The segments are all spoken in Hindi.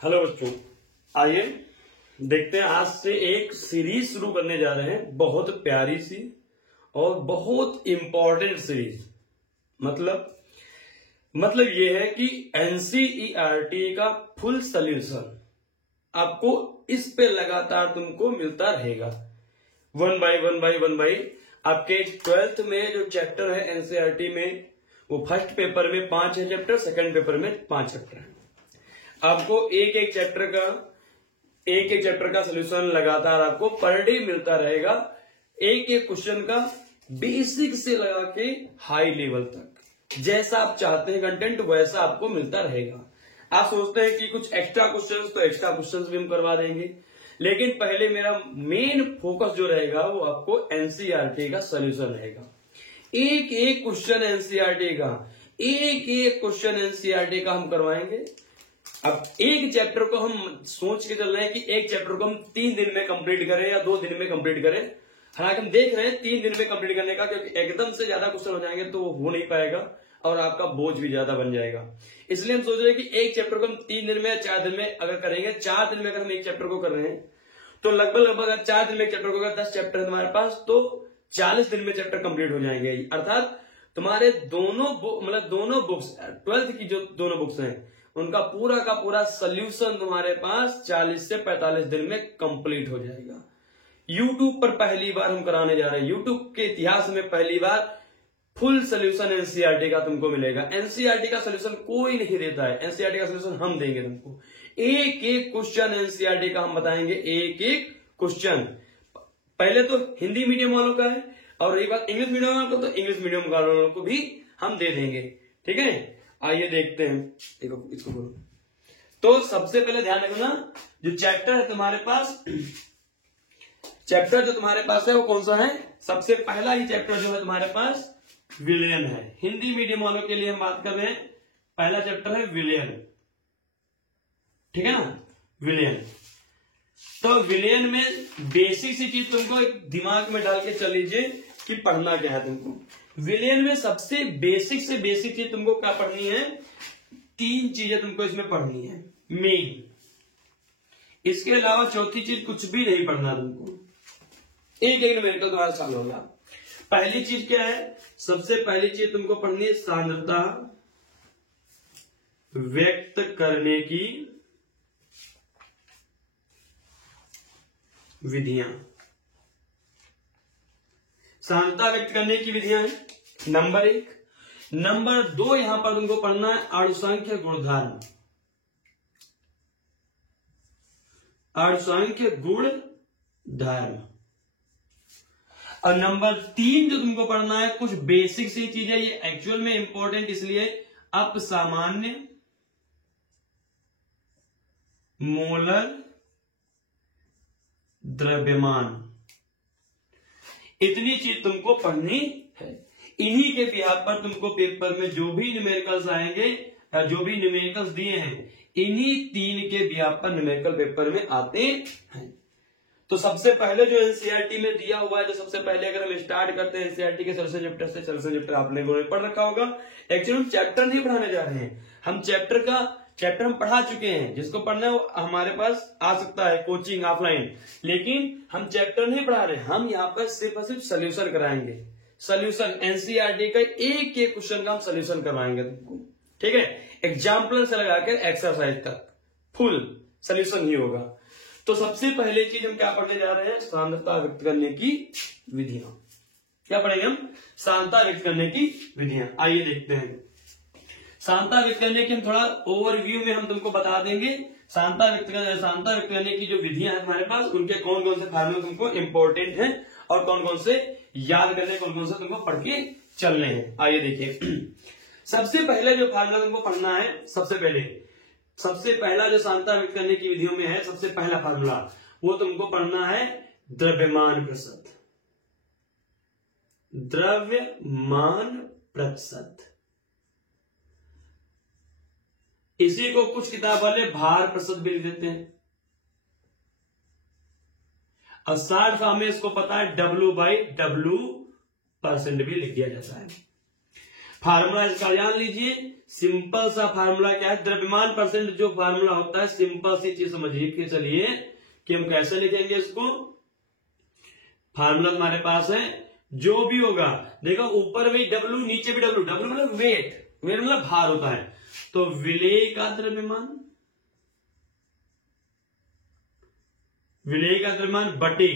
हेलो बच्चों, आइए देखते हैं। आज से एक सीरीज शुरू करने जा रहे हैं, बहुत प्यारी सी और बहुत इंपॉर्टेंट सीरीज। मतलब ये है कि एनसीईआरटी का फुल सॉल्यूशन आपको इस पे लगातार तुमको मिलता रहेगा, वन बाई। आपके 12th में जो चैप्टर है एनसीईआरटी में, वो फर्स्ट पेपर में 5 है चैप्टर, सेकंड पेपर में 5 चैप्टर है। आपको एक एक चैप्टर का सॉल्यूशन लगातार आपको पर डे मिलता रहेगा, एक एक क्वेश्चन का बेसिक से लगा के हाई लेवल तक। जैसा आप चाहते हैं कंटेंट वैसा आपको मिलता रहेगा। आप सोचते हैं कि कुछ एक्स्ट्रा क्वेश्चंस, तो एक्स्ट्रा क्वेश्चंस भी हम करवा देंगे, लेकिन पहले मेरा मेन फोकस जो रहेगा वो आपको एनसीईआरटी का सॉल्यूशन रहेगा। एक एक क्वेश्चन एनसीईआरटी का हम करवाएंगे। अब एक चैप्टर को हम सोच के चल रहे हैं कि एक चैप्टर को हम 3 दिन में कंप्लीट करें या 2 दिन में कंप्लीट करें। हालांकि हम देख रहे हैं 3 दिन में कंप्लीट करने का, क्योंकि एकदम से ज्यादा क्वेश्चन हो जाएंगे तो हो नहीं पाएगा और आपका बोझ भी ज्यादा बन जाएगा। इसलिए हम सोच रहे हैं कि एक चैप्टर को हम 3 दिन में या 4 दिन में अगर करेंगे, 4 दिन में अगर हम एक चैप्टर को कर रहे हैं तो लगभग 4 दिन में एक चैप्टर को अगर 10 चैप्टर है तुम्हारे पास तो 40 दिन में चैप्टर कंप्लीट हो जाएंगे। अर्थात तुम्हारे दोनों बुक्स 12th की जो दोनों बुक्स हैं उनका पूरा का पूरा सॉल्यूशन तुम्हारे पास 40 से 45 दिन में कंप्लीट हो जाएगा। यूट्यूब पर पहली बार हम कराने जा रहे हैं, यूट्यूब के इतिहास में पहली बार फुल सॉल्यूशन एनसीईआरटी का तुमको मिलेगा। एनसीईआरटी का सॉल्यूशन कोई नहीं देता है, एनसीईआरटी का सॉल्यूशन हम देंगे तुमको। एक एक क्वेश्चन एनसीईआरटी का हम बताएंगे, एक एक क्वेश्चन। पहले तो हिंदी मीडियम वालों का है, और रही बात इंग्लिश मीडियम वालों को, तो इंग्लिश मीडियम वालों को भी हम दे देंगे। ठीक है, आइए देखते हैं। इसको बोलो। तो सबसे पहले ध्यान रखना, जो चैप्टर है तुम्हारे पास, चैप्टर जो तुम्हारे पास है वो कौन सा है? सबसे पहला ही चैप्टर जो है तुम्हारे पास विलयन है। हिंदी मीडियम वालों के लिए हम बात कर रहे हैं, पहला चैप्टर है विलयन। ठीक है ना, विलयन। तो विलयन में बेसिक सी चीज तुमको एक दिमाग में डाल के चल लीजिए कि पढ़ना क्या है तुमको। विलयन में सबसे बेसिक से बेसिक चीज तुमको क्या पढ़नी है? 3 चीजें तुमको इसमें पढ़नी है मेन। इसके अलावा चौथी चीज कुछ भी नहीं पढ़ना तुमको। एक न्यूमेरिकल तुम्हारा चालू होगा। पहली चीज क्या है? सबसे पहली चीज तुमको पढ़नी है सांद्रता व्यक्त करने की विधियां। सांद्रता व्यक्त करने की विधियां है नंबर 1। नंबर 2 यहां पर तुमको पढ़ना है अणुसंख्य गुणधर्म। अणुसंख्य गुणधर्म। और नंबर 3 जो तुमको पढ़ना है, कुछ बेसिक सी चीज है, ये एक्चुअल में इंपॉर्टेंट इसलिए, अपसामान्य मोलर द्रव्यमान। इतनी चीज तुमको पढ़नी है। इन्हीं के बिहार पर तुमको पेपर में जो भी न्यूमेरिकल्स आएंगे, जो भी न्यूमेरिकल्स दिए हैं, इन्हीं 3 के बिहार पर न्यूमेरिकल पेपर में आते हैं। तो सबसे पहले जो एनसीईआरटी में दिया हुआ है, जो सबसे पहले अगर हम स्टार्ट करते हैं एनसीईआरटी के सॉल्यूशन चैप्टर से, सॉल्यूशन चैप्टर आपने पढ़ रखा होगा। एक्चुअली हम चैप्टर नहीं पढ़ाने जा रहे हैं, हम चैप्टर हम पढ़ा चुके हैं। जिसको पढ़ना है वो हमारे पास आ सकता है कोचिंग ऑफलाइन, लेकिन हम चैप्टर नहीं पढ़ा रहे। हम यहाँ पर सिर्फ और सिर्फ सोल्यूशन कराएंगे। सोल्यूशन एनसीईआरटी का एक एक क्वेश्चन का हम सोल्यूशन करवाएंगे तुमको। ठीक है, एग्जाम्पल से लगाकर एक्सरसाइज तक फुल सोल्यूशन ही होगा। तो सबसे पहले चीज हम क्या पढ़ने जा रहे हैं? सांद्रता व्यक्त करने की विधियां। क्या पढ़ेंगे हम? सांद्रता व्यक्त करने की विधियां। आइए देखते हैं। सांद्रता व्यक्त करने की हम थोड़ा ओवरव्यू में हम तुमको बता देंगे। सांद्रता व्यक्त करने की जो विधियां हैं हमारे पास, उनके कौन कौन से फार्मूले तुमको इंपॉर्टेंट हैं और कौन कौन से याद करने, कौन कौन से तुमको पढ़ के चलने हैं। आइए देखिए। सबसे पहले जो फार्मूला तुमको पढ़ना है, सबसे पहला जो सांद्रता व्यक्त करने की विधियों में है, सबसे पहला फार्मूला वो तुमको पढ़ना है द्रव्यमान प्रतिशत। द्रव्यमान प्रतिशत, इसी को कुछ किताब वाले भार प्रतिशत भी लिख देते हैं। और शॉर्ट फॉर्म में इसको पता है W/W% भी लिख दिया जाता है। फार्मूला इसका जान लीजिए, सिंपल सा फार्मूला क्या है, द्रव्यमान परसेंट जो फार्मूला होता है, सिंपल सी चीज समझिए कि चलिए कि हम कैसे लिखेंगे इसको। फार्मूला तुम्हारे पास है, जो भी होगा देखो ऊपर भी डब्ल्यू नीचे भी डब्ल्यू, डब्ल्यू मतलब वेट, वेट मतलब भार होता है, तो विलेय का द्रव्यमान, विलेय का द्रव्यमान बटे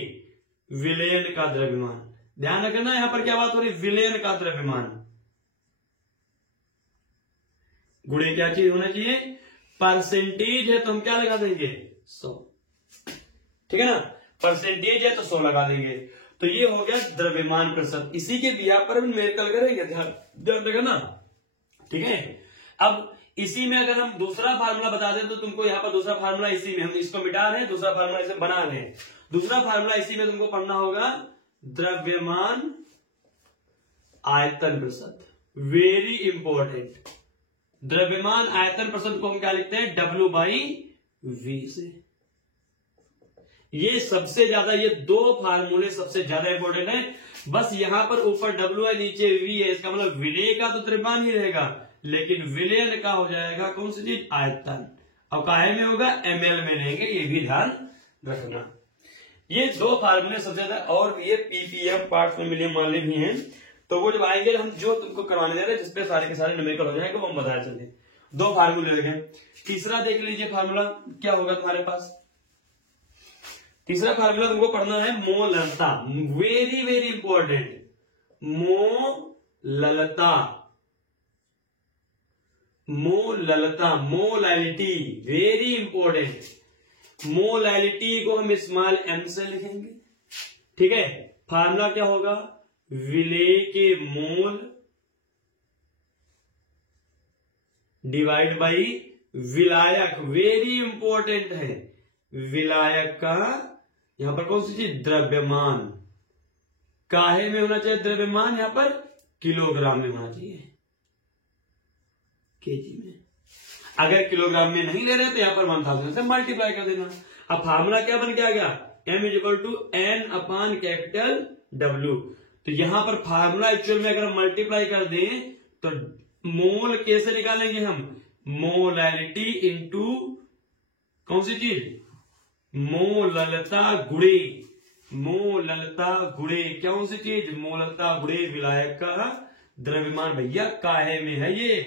विलयन का द्रव्यमान। ध्यान रखना यहां पर क्या बात हो रही, विलयन का द्रव्यमान गुणे क्या चीज होना चाहिए, परसेंटेज है तो हम क्या लगा देंगे 100, ठीक है ना, परसेंटेज है तो 100 लगा देंगे। तो ये हो गया द्रव्यमान प्रतिशत, इसी के बिहार पर हम न्यूमेरिकल करेंगे, ध्यान रखना, ठीक है। अब इसी में अगर हम दूसरा फार्मूला बता दें तो तुमको यहाँ पर दूसरा फार्मूला, इसी में हम इसको मिटा रहे हैं, दूसरा फार्मूला इसे बना रहे हैं, दूसरा फार्मूला इसी में तुमको पढ़ना होगा, द्रव्यमान आयतन प्रतिशत, वेरी इंपॉर्टेंट। द्रव्यमान आयतन प्रतिशत को हम क्या लिखते हैं, W/V से। ये सबसे ज्यादा, ये दो फार्मूले सबसे ज्यादा इंपॉर्टेंट है। बस यहां पर ऊपर W है नीचे V है, इसका मतलब विलय का तो द्रव्यमान ही रहेगा, लेकिन विलयन का हो जाएगा कौन सी चीज, आयतन। अब काहे में होगा, ml में लेंगे, ये भी ध्यान रखना। ये दो फार्मूले सबसे ज्यादा, और ये ppm पार्ट में मिलियन वाले भी हैं, तो वो जब आएंगे हम जो तुमको करवाने दे रहे हैं जिसपे सारे के सारे न्यूमेरिकल हो जाएंगे वो हम बताया चलते। दो फार्मूले लगे। तीसरा देख लीजिए फार्मूला क्या होगा तुम्हारे पास। तीसरा फार्मूला तुमको पढ़ना है मोललता, वेरी वेरी इंपॉर्टेंट, मोललता, मोललता, मोलैलिटी, वेरी इंपॉर्टेंट। मोलैलिटी को हम स्मॉल m से लिखेंगे, ठीक है। फार्मूला क्या होगा, विलेय के मोल डिवाइड बाई विलायक, वेरी इंपॉर्टेंट है, विलायक का यहां पर कौन सी चीज, द्रव्यमान। काहे में होना चाहिए द्रव्यमान, यहां पर किलोग्राम में होना चाहिए, केजी में। अगर किलोग्राम में नहीं ले रहे तो यहां पर 1000 से मल्टीप्लाई कर देना। अब फार्मूला क्या बन के आ गया, m = N/W। तो यहां पर फार्मूला एक्चुअल में अगर हम मल्टीप्लाई कर दें तो मोल कैसे निकालेंगे हम, मोलैलिटी इंटू कौन सी चीज, मोललता गुणे, मोललता गुणे कौन सी चीज, मोललता गुणे विलायक का द्रव्यमान। भैया काहे में है, ये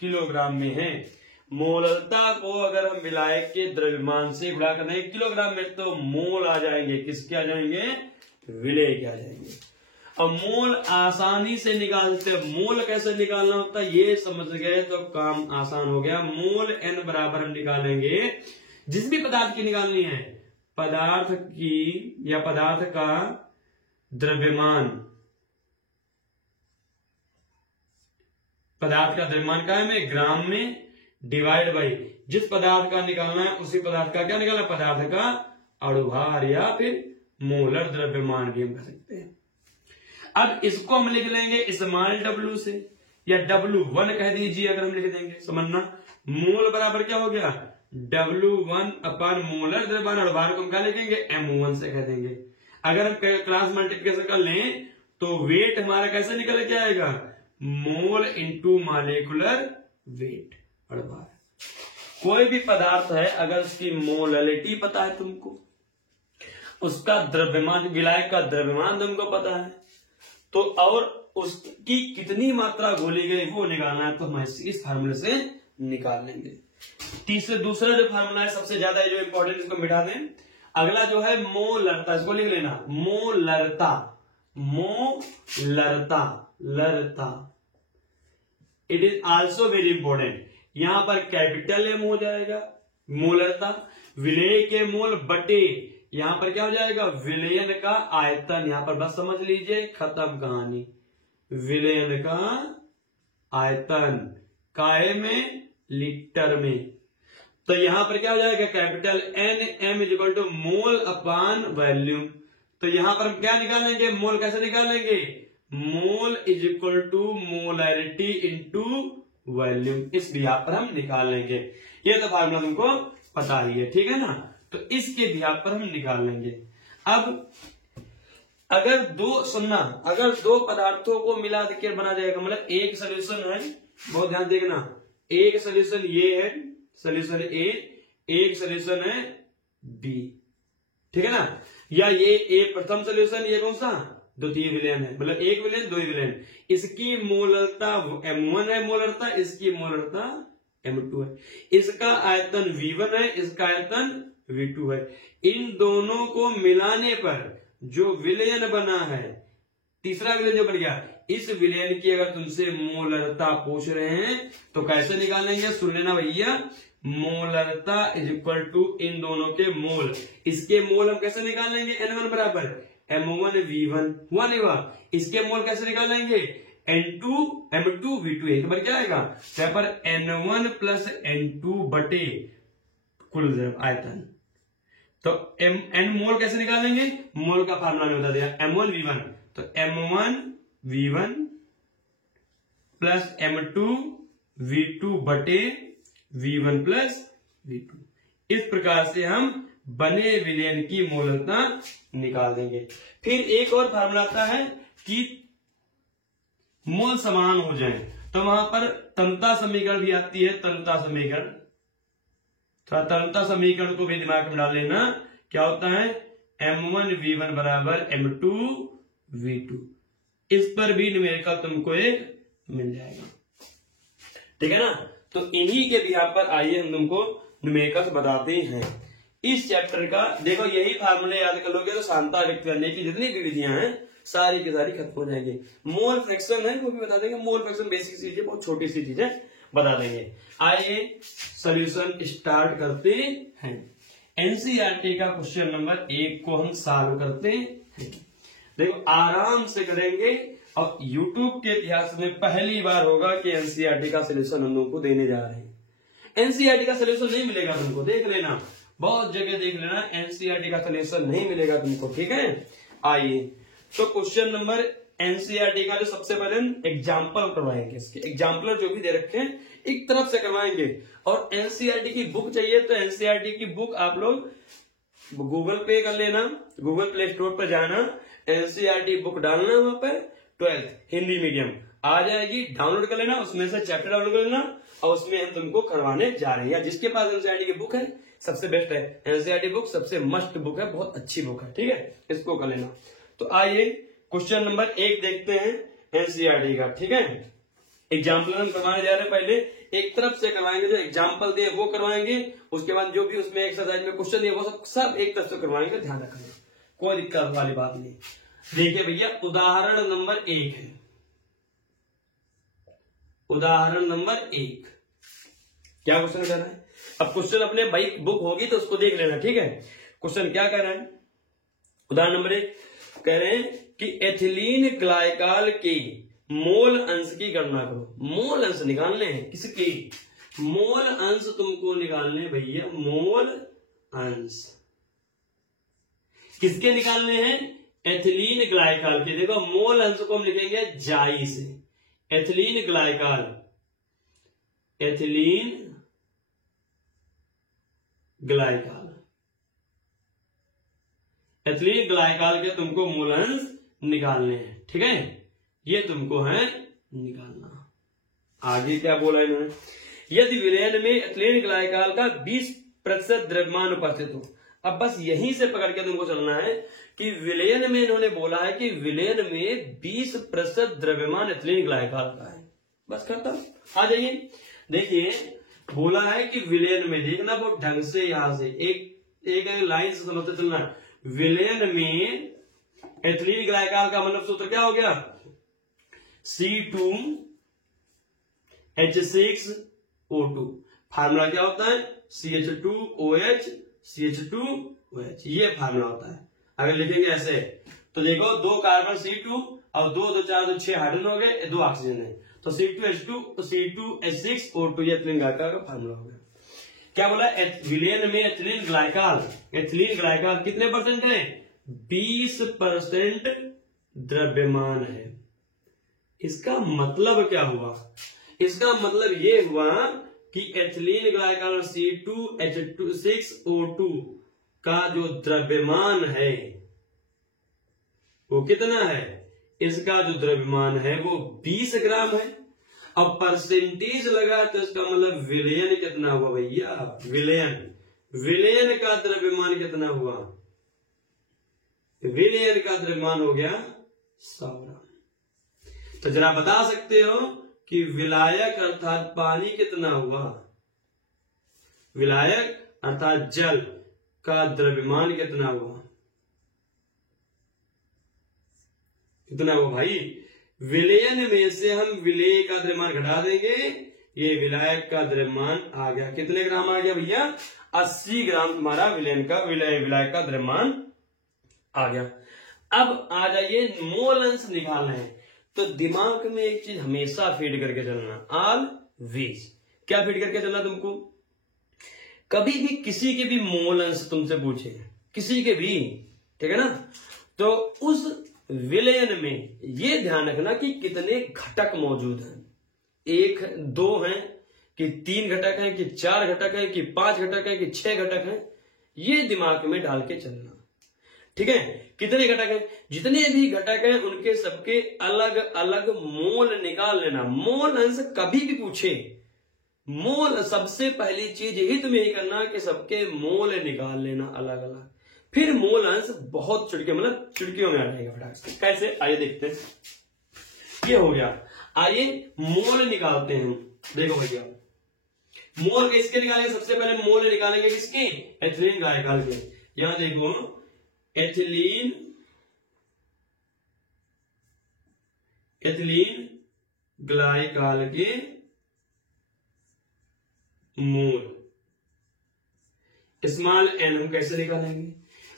किलोग्राम में है। मोललता को अगर हम विलायक के द्रव्यमान से गुणा करेंगे किलोग्राम में तो मोल आ जाएंगे, किसके आ जाएंगे, विलेय के आ जाएंगे। अब मोल आसानी से निकाल सकते हैं, मोल कैसे निकालना होता है ये समझ गए तो काम आसान हो गया। मोल n बराबर हम निकालेंगे, जिस भी पदार्थ की निकालनी है, पदार्थ की या पदार्थ का द्रव्यमान, पदार्थ का द्रव्यमान का है ग्राम में, डिवाइड बाई जिस पदार्थ का निकालना है उसी पदार्थ का क्या निकालना, पदार्थ का अणुभार या फिर मोलर द्रव्यमान भी हम कर सकते हैं। अब इसको हम लिख लेंगे स्मॉल w से, या W1 कह दीजिए अगर हम लिख देंगे, समझना। मोल बराबर क्या हो गया, W1 अपन मोलर द्रव्यमान, अणुभार को हम क्या लिखेंगे, M1 से कह देंगे। अगर हम क्रॉस मल्टीप्लिकेशन कर लें तो वेट हमारा कैसे निकल के आएगा, मोल इंटू मॉलिक्यूलर वेट, अणुभार। कोई भी पदार्थ है अगर उसकी मोलैलिटी पता है तुमको, उसका द्रव्यमान, विलायक का द्रव्यमान तुमको पता है, तो और उसकी कितनी मात्रा घोली गई वो निकालना है, तो हम इस फार्मूले से निकाल लेंगे। तीसरे दूसरा जो फार्मूला है सबसे ज्यादा जो इंपॉर्टेंट, इसको मिटा दें। अगला जो है मोलरता, इसको लिख लेना, मोलरता, मोलरता, लरता, it is also very important. यहां पर कैपिटल M हो जाएगा मोलरता, विलेय के मोल बटे यहां पर क्या हो जाएगा, विलयन का आयतन। यहां पर बस समझ लीजिए, खत्म कहानी। विलयन का आयतन काहे में, लीटर में। तो यहां पर क्या हो जाएगा, कैपिटल N, M = मोल अपान वॉल्यूम। तो यहां पर हम क्या निकालेंगे, मोल कैसे निकालेंगे, मोल = मोलैरिटी इंटू वॉल्यूम, इस बिहार पर हम निकाल लेंगे। ये तो फार्मूला तुमको पता ही है, ठीक है ना। तो इसके बिहार पर हम निकाल लेंगे। अब अगर दो पदार्थों को मिला के बना जाएगा, मतलब एक सोल्यूशन है, बहुत ध्यान देखना, एक सोल्यूशन ये है सोल्यूशन ए, एक सोल्यूशन है बी, ठीक है ना, या ये ए प्रथम सोल्यूशन, ये कौन सा द्वितीय विलयन है, मतलब एक विलयन दो विलयन, इसकी मोलरता M1 है मोलरता, इसकी मोलरता M2 है, इसका आयतन V1 है, इसका आयतन V2 है। इन दोनों को मिलाने पर जो विलयन बना है, तीसरा विलयन जो बन गया, इस विलयन की अगर तुमसे मोलरता पूछ रहे हैं तो कैसे निकालेंगे, सुन लेना भैया, मोलरता इज इक्वल टू इन दोनों के मोल, इसके मोल हम कैसे निकालेंगे, N1 बराबर M1 V1, हुआ नहीं हुआ, इसके मोल कैसे निकालेंगे, N2 M2 V2, एक बार क्या आएगा यहाँ पर N1 प्लस N2 बटे कुल आयतन, तो N मोल कैसे निकालेंगे, मोल का फार्मूला ने बता दिया, M1 V1, तो M1 V1 plus M2 V2 बटे V1 प्लस V2, इस प्रकार से हम बने विलयन की मोलरता निकाल देंगे। फिर एक और फार्मूला आता है कि मोल समान हो जाए, तो वहां पर तन्यता समीकरण भी आती है, तन्यता समीकरण, तो तन्यता समीकरण को भी दिमाग में डाल लेना, क्या होता है M1 V1 बराबर M2 V2, इस पर भी न्यूमेरिकल तुमको एक मिल जाएगा, ठीक है ना। तो इन्हीं के भी यहाँ पर आइए हम तुमको न्यूमेरिकल बताते हैं। इस चैप्टर का देखो, यही फार्मूले याद कर लोगे तो सांता व्यक्त करने की जितनी भी विधियां हैं सारी की सारी खत्म हो जाएंगी। मोल फ्रैक्शन है वो भी बता देंगे, मोल फ्रैक्शन बेसिक चीज है, बहुत छोटी सी चीज है, बता देंगे। आइए सॉल्यूशन स्टार्ट करते हैं। एनसीईआरटी का क्वेश्चन नंबर 1 को हम सॉल्व करते हैं, देखो आराम से करेंगे, और यूट्यूब के इतिहास में पहली बार होगा कि एनसीईआरटी का सॉल्यूशन हम लोगों को देने जा रहे हैं। एनसीईआरटी का सॉल्यूशन नहीं मिलेगा तुमको, देख लेना, बहुत जगह देख लेना, एनसीईआरटी का सॉल्यूशन नहीं मिलेगा तुमको, ठीक है। आइए तो क्वेश्चन नंबर एनसीईआरटी का जो सबसे पहले एग्जाम्पल करवाएंगे, इसके एग्जाम्पल जो भी दे रखे हैं एक तरफ से करवाएंगे, और एनसीईआरटी की बुक चाहिए तो एनसीईआरटी की बुक आप लोग गूगल पे कर लेना, गूगल प्ले स्टोर पर जाना, एनसीईआरटी बुक डालना, वहां पर 12th हिंदी मीडियम आ जाएगी, डाउनलोड कर लेना, उसमें से चैप्टर डाउनलोड कर लेना, और उसमें हम तुमको करवाने जा रहे हैं। या जिसके पास एनसीईआरटी की बुक है सबसे बेस्ट है, एनसीईआरटी बुक सबसे मस्ट बुक है, बहुत अच्छी बुक है, ठीक है, इसको कर लेना। तो आइए क्वेश्चन नंबर 1 देखते हैं एनसीईआरटी का, ठीक है। एग्जाम्पल हम करवाने जा रहे हैं, पहले एक तरफ से करवाएंगे, जो एग्जाम्पल दिए वो करवाएंगे, उसके बाद जो भी उसमें एक्सरसाइज में क्वेश्चन दिए वो सब एक तरफ से करवाएंगे, ध्यान रखना, कोई दिक्कत वाली बात नहीं। देखिए भैया उदाहरण नंबर 1 है, उदाहरण नंबर 1 क्या क्वेश्चन कर रहा है, अब क्वेश्चन अपने भाई बुक होगी तो उसको देख लेना, ठीक है। क्वेश्चन क्या कर रहा है, उदाहरण नंबर 1 कह रहे हैं कि एथिलीन ग्लाइकॉल के मोल अंश की गणना करो। मोल अंश निकालने हैं, किसके मोल अंश तुमको निकालने भैया, मोल अंश किसके निकालने हैं, एथिलीन ग्लाइकॉल के। देखो मोल अंश को हम लिखेंगे जाई से, ethylene glycol, ethylene glycol, ethylene glycol के तुमको मोल अंश निकालने हैं, ठीक है, ये तुमको है निकालना। आगे क्या बोला इन्होंने, यदि विलयन में एथिलीन ग्लाइकॉल का 20% द्रव्यमान उपस्थित हो। अब बस यहीं से पकड़ के तुमको चलना है कि विलयन में इन्होंने बोला है कि विलयन में 20% द्रव्यमान एथिलीन ग्लाइकॉल का है, बस खत्म। आ जाइए देखिए, बोला है कि विलयन में, देखना बहुत ढंग से, यहां से एक लाइन से समझते चलना, विलयन में एथिलीन ग्लाइकॉल का मतलब सूत्र क्या हो गया, C2H6O2, फार्मूला क्या होता है CH2OH CH2OH, ये फार्मूला होता है। अगर लिखेंगे ऐसे तो देखो 2 कार्बन C2 और 2 2 4 2 6 हाइड्रोजन हो गए, 2 ऑक्सीजन है, तो C2H2 C2H6O2 ये एथिलीन ग्लाइकॉल का फार्मूला हो गया। क्या बोला, विलयन में एथिलीन ग्लाइकॉल, एथिलीन ग्लाइकॉल कितने परसेंट है, 20% द्रव्यमान है। इसका मतलब क्या हुआ, इसका मतलब ये हुआ कि एथिलीन ग्लाइकॉल C2H6O2 का जो द्रव्यमान है वो कितना है, इसका जो द्रव्यमान है वो 20 ग्राम है। अब परसेंटेज लगा तो इसका मतलब विलयन कितना हुआ भैया, विलयन का द्रव्यमान कितना हुआ, विलयन का द्रव्यमान हो गया 100 ग्राम। तो जरा बता सकते हो कि विलायक अर्थात पानी कितना हुआ, विलायक अर्थात जल का द्रव्यमान कितना हुआ, कितना हुआ भाई। विलयन में से हम विलेय का द्रव्यमान घटा देंगे, ये विलायक का द्रव्यमान आ गया, कितने ग्राम आ गया भैया, 80 ग्राम तुम्हारा विलायक का द्रव्यमान आ गया। अब आ जाइए मोल अंश निकालना है, तो दिमाग में एक चीज हमेशा फीड करके चलना, ऑलवेज। क्या फीड करके चलना तुमको, कभी भी किसी के भी मोल अंश तुमसे पूछे, किसी के भी, ठीक है ना, तो उस विलयन में ये ध्यान रखना कि कितने घटक मौजूद हैं, 1 2 हैं कि 3 घटक हैं कि 4 घटक हैं कि 5 घटक हैं कि 6 घटक हैं, ये दिमाग में डाल के चलना, ठीक है। कितने घटक हैं, जितने भी घटक हैं उनके सबके अलग अलग मोल निकाल लेना। मोल अंश कभी भी पूछे, मोल सबसे पहली चीज यही तुम्हें यही करना कि सबके मोल निकाल लेना अलग अलग, फिर मोल अंश बहुत चुटकियों मतलब चुटकियों में आ जाएगा फटाक से। कैसे, आइए देखते हैं। ये हो गया, आइए मोल निकालते हैं। देखो भैया मोल किसके निकालेंगे, सबसे पहले मोल निकालेंगे किसके, एथिलीन ग्लाइकॉल के। यहां देखो एथिलीन ग्लाइकॉल के मोल, स्मॉल एन हम कैसे निकालेंगे,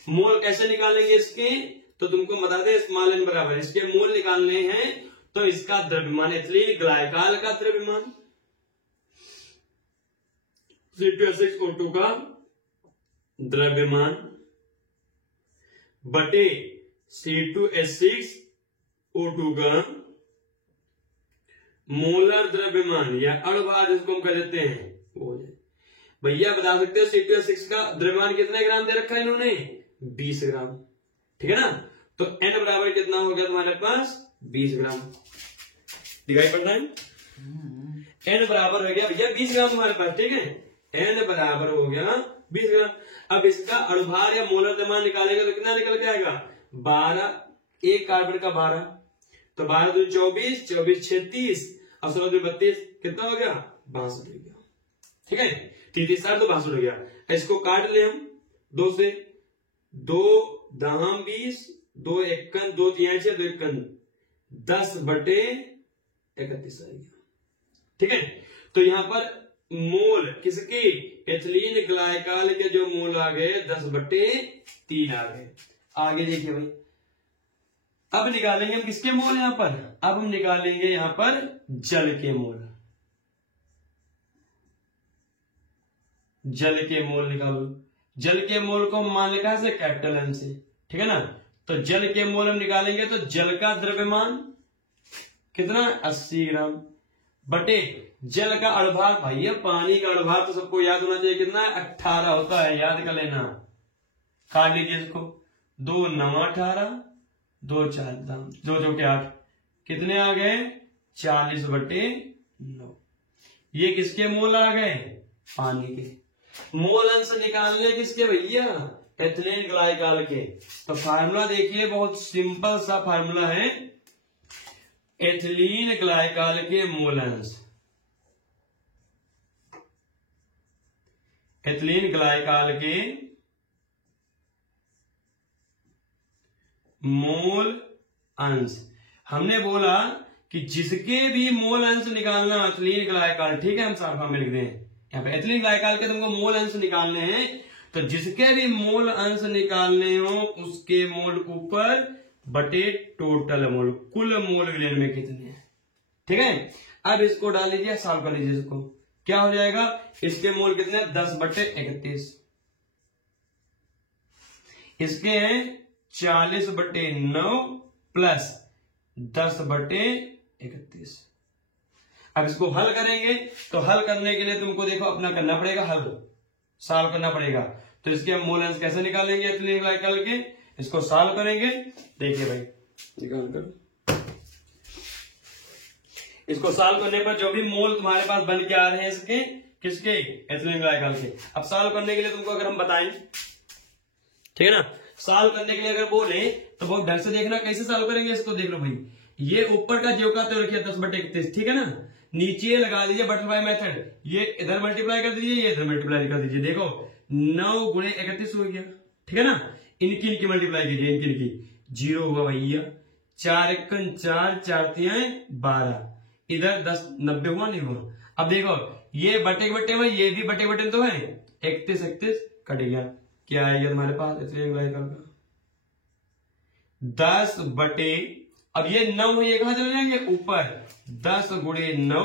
मोल कैसे निकालेंगे इसके, तो तुमको बता दें स्मॉल एन बराबर इसके मोल निकालने हैं, तो इसका द्रव्यमान एथिलीन ग्लाइकॉल का द्रव्यमान C2H6O2 का द्रव्यमान बटे C2H6O2 का मोलर द्रव्यमान या अणुभार जिसको हम कह देते हैं वो है। भैया बता सकते हो C2H6 का द्रव्यमान कितने ग्राम दे रखा है इन्होंने, 20 ग्राम, ठीक है ना। तो N बराबर कितना हो गया तुम्हारे पास, 20 ग्राम, दिखाई पड़ रहा है। N बराबर हो गया भैया 20 ग्राम तुम्हारे पास, ठीक है। N बराबर हो गया 20 ग्राम। अब इसका अणुभार या मोलर द्रव्यमान निकालेंगे तो कितना निकल के आएगा, 12, एक कार्बन का 12, तो 12 2 24, 24 36, अब 16 2 32, कितना हो गया, 62 हो गया, ठीक है। 33 7 तो 62 हो गया। इसको काट ले हम 2 से, 2 दाम 20, 2 एकन 2 3 6 2 एकन 10 बटे 31 आ गया, ठीक है। तो यहां पर मोल किसके, एथिलीन ग्लाइकॉल के जो मोल आ गए 10 बटे 3 आ गए। आगे देखिए भाई, अब निकालेंगे हम किसके मोल, यहां पर अब हम निकालेंगे यहां पर जल के मोल, जल के मोल निकालो। जल के मोल को मान लिखा है कैपिटल एन से, ठीक है ना। तो जल के मोल हम निकालेंगे तो जल का द्रव्यमान कितना, 80 ग्राम बटे जल का अणुभार, भैया पानी का अणुभार तो सबको याद होना चाहिए, कितना है, 18 होता है, याद कर लेना, काट लीजिए इसको, 2 9 18, 2 4 2 2 के 8, कितने आ गए, 40 बटे 9। ये किसके मोल आ गए, पानी के। मोल अंश निकालने किसके भैया, एथिलीन ग्लाइकॉल के। तो फार्मूला देखिए, बहुत सिंपल सा फार्मूला है, एथिलीन ग्लाइकॉल के मोल अंश, एथिलीन ग्लाइकॉल के मोल अंश। हमने बोला कि जिसके भी मोल अंश निकालना एथिलीन ग्लाइकॉल, ठीक है, हम साफ में लिख दें यहाँ पे एथिलीन ग्लाइकॉल के तुमको मोल अंश निकालने हैं, तो जिसके भी मोल अंश निकालने हो उसके मोल ऊपर बटे टोटल मोल, कुल मोल विलयन में कितने हैं, ठीक है। अब इसको डाल लीजिए, सॉल्व कर लीजिए, इसको क्या हो जाएगा, इसके मोल कितने, 10 बटे 31, इसके हैं 40 बटे 9 प्लस 10 बटे 31। अब इसको हल करेंगे, तो हल करने के लिए तुमको देखो अपना करना पड़ेगा, हल सॉल्व करना पड़ेगा। तो इसके हम मोल अंश कैसे निकालेंगे एथिलीन ग्लाइकॉल के, इसको सॉल्व करेंगे। देखिए भाई निकाल कर इसको सॉल्व करने पर जो भी मोल तुम्हारे पास बन के आ रहे हैं इसके, किसके, एथिलीन ग्लाइकॉल के। अब सॉल्व करने के लिए तुमको अगर हम बताएं, ठीक है ना, सॉल्व करने के लिए अगर बोले तो बहुत ढंग से देखना कैसे सॉल्व करेंगे इसको। देख लो भाई, ये ऊपर का जो का तो रखिए 10/31, ठीक है ना, नीचे लगा दीजिए बटरफ्लाई मेथड, ये इधर मल्टीप्लाई कर दीजिए, ये इधर मल्टीप्लाई कर दीजिए। देखो 9 × 31 हो गया, ठीक है ना। इनकी मल्टीप्लाई कीजिए, इनकी 0 हुआ भैया, 4 × 1 = 4, 4 × 3 = 12, इधर 10 90 हुआ, नहीं हुआ। अब देखो ये बटे बटे में, ये भी बटे बटे तो है, 31 कट गया, क्या आएगा तुम्हारे पास एथिलीन ग्लाइकॉल का 10 बटे, अब ये 9 ये कहां चले जाएंगे ऊपर, 10 × 9,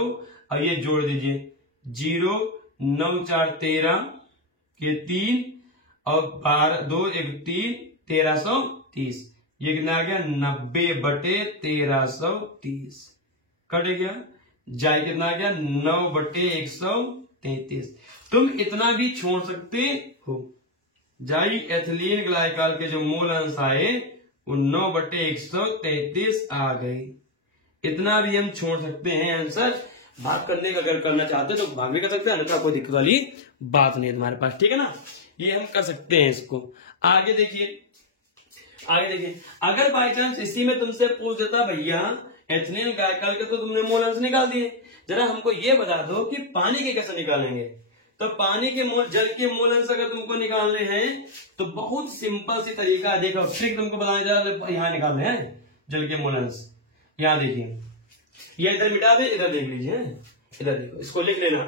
अब ये जोड़ दीजिए 0, 9 × 4 = 13 के 3 और 12 2 × 1 = 3, 1330, ये कितना आ गया 90/1330 कट गया, जाए कितना आ गया 9/133। तुम इतना भी छोड़ सकते हो, जाई एथिलीन ग्लाइकॉल के जो मोल अंश आए वो 9/133 आ गए। इतना भी हम छोड़ सकते हैं आंसर। भाग करने का अगर करना चाहते तो भाग भी कर सकते हैं, अन्यथा कोई दिक्कत वाली बात नहीं है तुम्हारे पास, ठीक है ना। ये हम कर सकते हैं इसको। आगे देखिए, अगर बाई चांस इसी में तुमसे पूछ देता भैया एथिलीन ग्लाइकॉल के तो तुमने मोल अंश निकाल दिए, जरा हमको ये बता दो कि पानी के कैसे निकालेंगे। तो पानी के मोल, जल के मोल अंश अगर तुमको निकालने हैं तो बहुत सिंपल सी तरीका है। देखो ट्रिक तुमको बताने जा रहा है, यहाँ निकालने हैं जल के मोल अंश। यहाँ देखिए, ये इधर मिटा दे, इधर देख लीजिए, इधर देखो, इसको लिख लेना।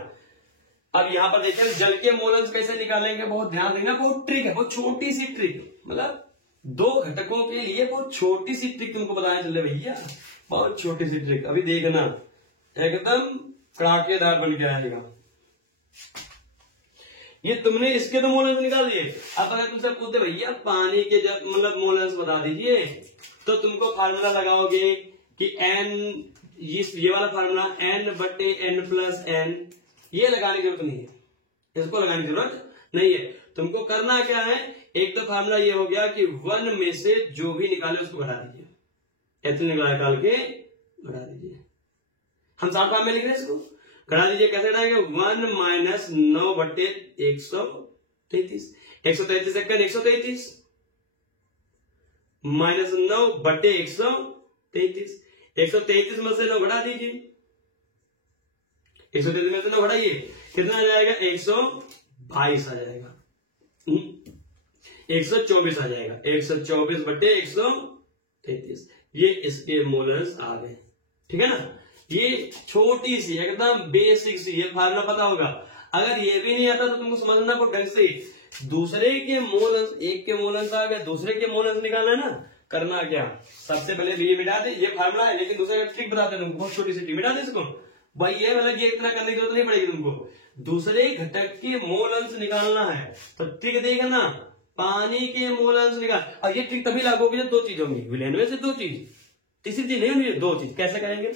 अब यहाँ पर देखिए जल के मोल अंश कैसे निकालेंगे, बहुत ध्यान देना, बहुत ट्रिक है, बहुत छोटी सी ट्रिक, मतलब 2 घटकों के लिए बहुत छोटी सी ट्रिक तुमको बताने चल रहे भैया, बहुत छोटी सी ट्रिक। अभी देखना एकदम कड़ाकेदार बन के आएगा। ये तुमने इसके तो मोल अंश निकाल दिए। अब अगर तुमसे पूछते भैया पानी के जब मतलब मोल अंश बता दीजिए, तो तुमको फार्मूला लगाओगे कि n, ये वाला फार्मूला n/n+n, ये लगाने की जरूरत नहीं है, इसको लगाने की जरूरत नहीं है। तुमको करना क्या है, एक तो फार्मूला ये हो गया कि 1 में से जो भी निकाले उसको घटा दीजिए, एथिलीन ग्लाइकॉल के घटा दीजिए। हम साफ काम में लिख रहे हैं, इसको घटा दीजिए। कैसे घटाएंगे, 1 - 9/133, 133 सेकंड 133 -9/133, 133 में से 9 घटा दीजिए, 133 में से 9 घटाइए, कितना आ जाएगा 122 आ जाएगा, 124 आ जाएगा, 124/133, ये इसके मोल अंश आ गए, ठीक है ना। ये छोटी सी एकदम बेसिक सी, ये फार्मूला पता होगा। अगर ये भी नहीं आता तो तुमको समझना पर ढंग से, दूसरे के मोल अंश, एक के मोल अंश आ गया, दूसरे के मोल अंश निकालना है ना। करना क्या, सबसे पहले ये मिटा दे, ये फार्मूला है लेकिन दूसरे का ट्रिक बताते हैं तुमको, बहुत छोटी सी ट्रिक, मिटा दे इसको भाई। ये मतलब ये इतना करने की जरूरत नहीं पड़ेगी तुमको, दूसरे घटक के मोल अंश निकालना है तो ट्रिक देखना, पानी के मोल अंश निकाल। और ये ट्रिक तभी लागू होगी जब 2 चीज होंगी, विलयन में से 2 चीज, तीसरी चीज नहीं होगी, 2 चीज। कैसे करेंगे,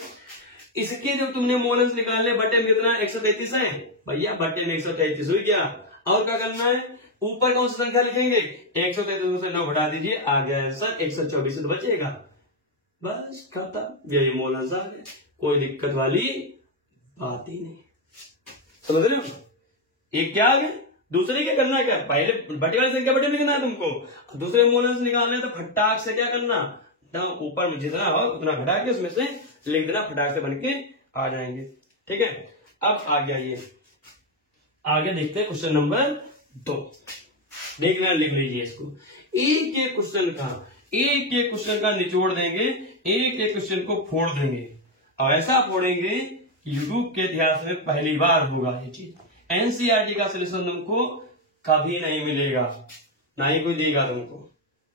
इसके जब तुमने मोल अंश निकालने, बटे में कितना 133 है भैया, बटे में 133 हुई क्या। और क्या करना है, ऊपर कौन सी संख्या लिखेंगे, 133 से 9 घटा दीजिए, आ गया आंसर 124 तो बचेगा, बस खत्म, यही मोल अंश आ गया, कोई दिक्कत वाली बात ही नहीं। समझ रहे हो, एक क्या आ गया, दूसरे क्या करना है, क्या पहले बटे वाली संख्या बटे में लिखना है तुमको, दूसरे मोल अंश निकालना है तो फटाक से क्या करना, ऊपर में जितना हो उतना घटा के उसमें से लिख देना, फटाक से बन के आ जाएंगे, ठीक है। अब आ गया ये, आगे देखते हैं क्वेश्चन नंबर 2, देखना, लिख लीजिए इसको। एक एक क्वेश्चन का निचोड़ देंगे, एक एक क्वेश्चन को फोड़ देंगे, और ऐसा फोड़ेंगे कि यूट्यूब के इतिहास में पहली बार होगा ये चीज। एनसीईआरटी का सोल्यूशन तुमको कभी नहीं मिलेगा, ना ही कोई देगा तुमको,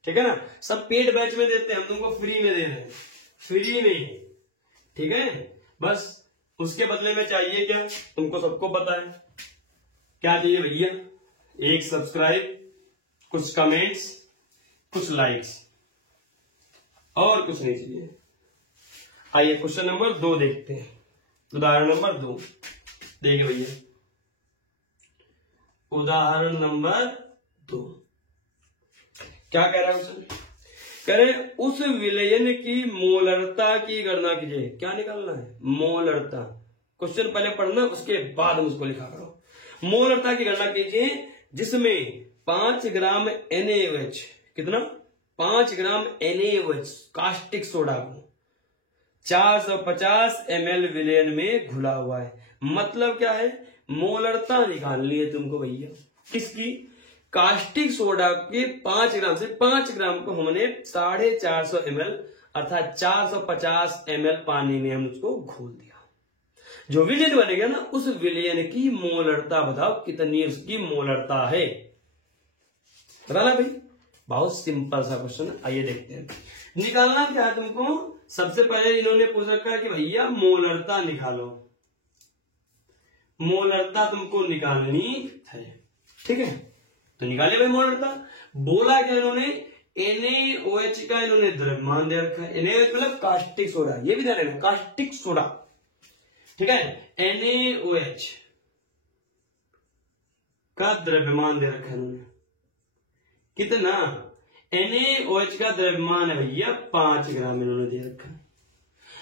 ठीक है ना। सब पेड बैच में देते हैं, हम तुमको फ्री में दे रहे हैं, फ्री में, ठीक है। बस उसके बदले में चाहिए क्या, तुमको सबको पता है क्या चाहिए भैया, एक सब्सक्राइब, कुछ कमेंट्स, कुछ लाइक्स, और कुछ नहीं चाहिए। आइए क्वेश्चन नंबर 2 देखते हैं, उदाहरण नंबर 2 देखिए भैया, उदाहरण नंबर 2 क्या कह रहा है क्वेश्चन, करें उस विलयन की मोलरता की गणना कीजिए। क्या निकालना है? मोलरता। क्वेश्चन पहले पढ़ना, उसके बाद हम उसको लिखा करो। मोलरता की गणना कीजिए जिसमें 5 ग्राम NaOH, कितना? 5 ग्राम NaOH कास्टिक सोडा को 450 ml विलयन में घुला हुआ है। मतलब क्या है? मोलरता निकालनी है तुमको भैया। किसकी? कास्टिक सोडा के 5 ग्राम से 5 ग्राम को हमने 450 ml अर्थात 450 ml पानी में हम उसको घोल दिया। जो विलयन बनेगा ना, उस विलयन की मोलरता बताओ कितनी उसकी मोलरता है। बताना भाई, बहुत सिंपल सा क्वेश्चन है। आइए देखते हैं। निकालना क्या है तुमको? सबसे पहले इन्होंने पूछ रखा है कि भैया मोलरता निकालो। मोलरता तुमको निकालनी है, ठीक है? तो निकाले भाई मोलरता। बोला क्या इन्होंने? NaOH का इन्होंने द्रव्यमान दे रखा है। NaOH मतलब कास्टिक सोडा, ये भी ध्यान रखना, कास्टिक सोडा, ठीक है? NaOH का द्रव्यमान दे रखा है इन्होंने। कितना? NaOH का द्रव्यमान है भैया 5 ग्राम इन्होंने दे रखा है।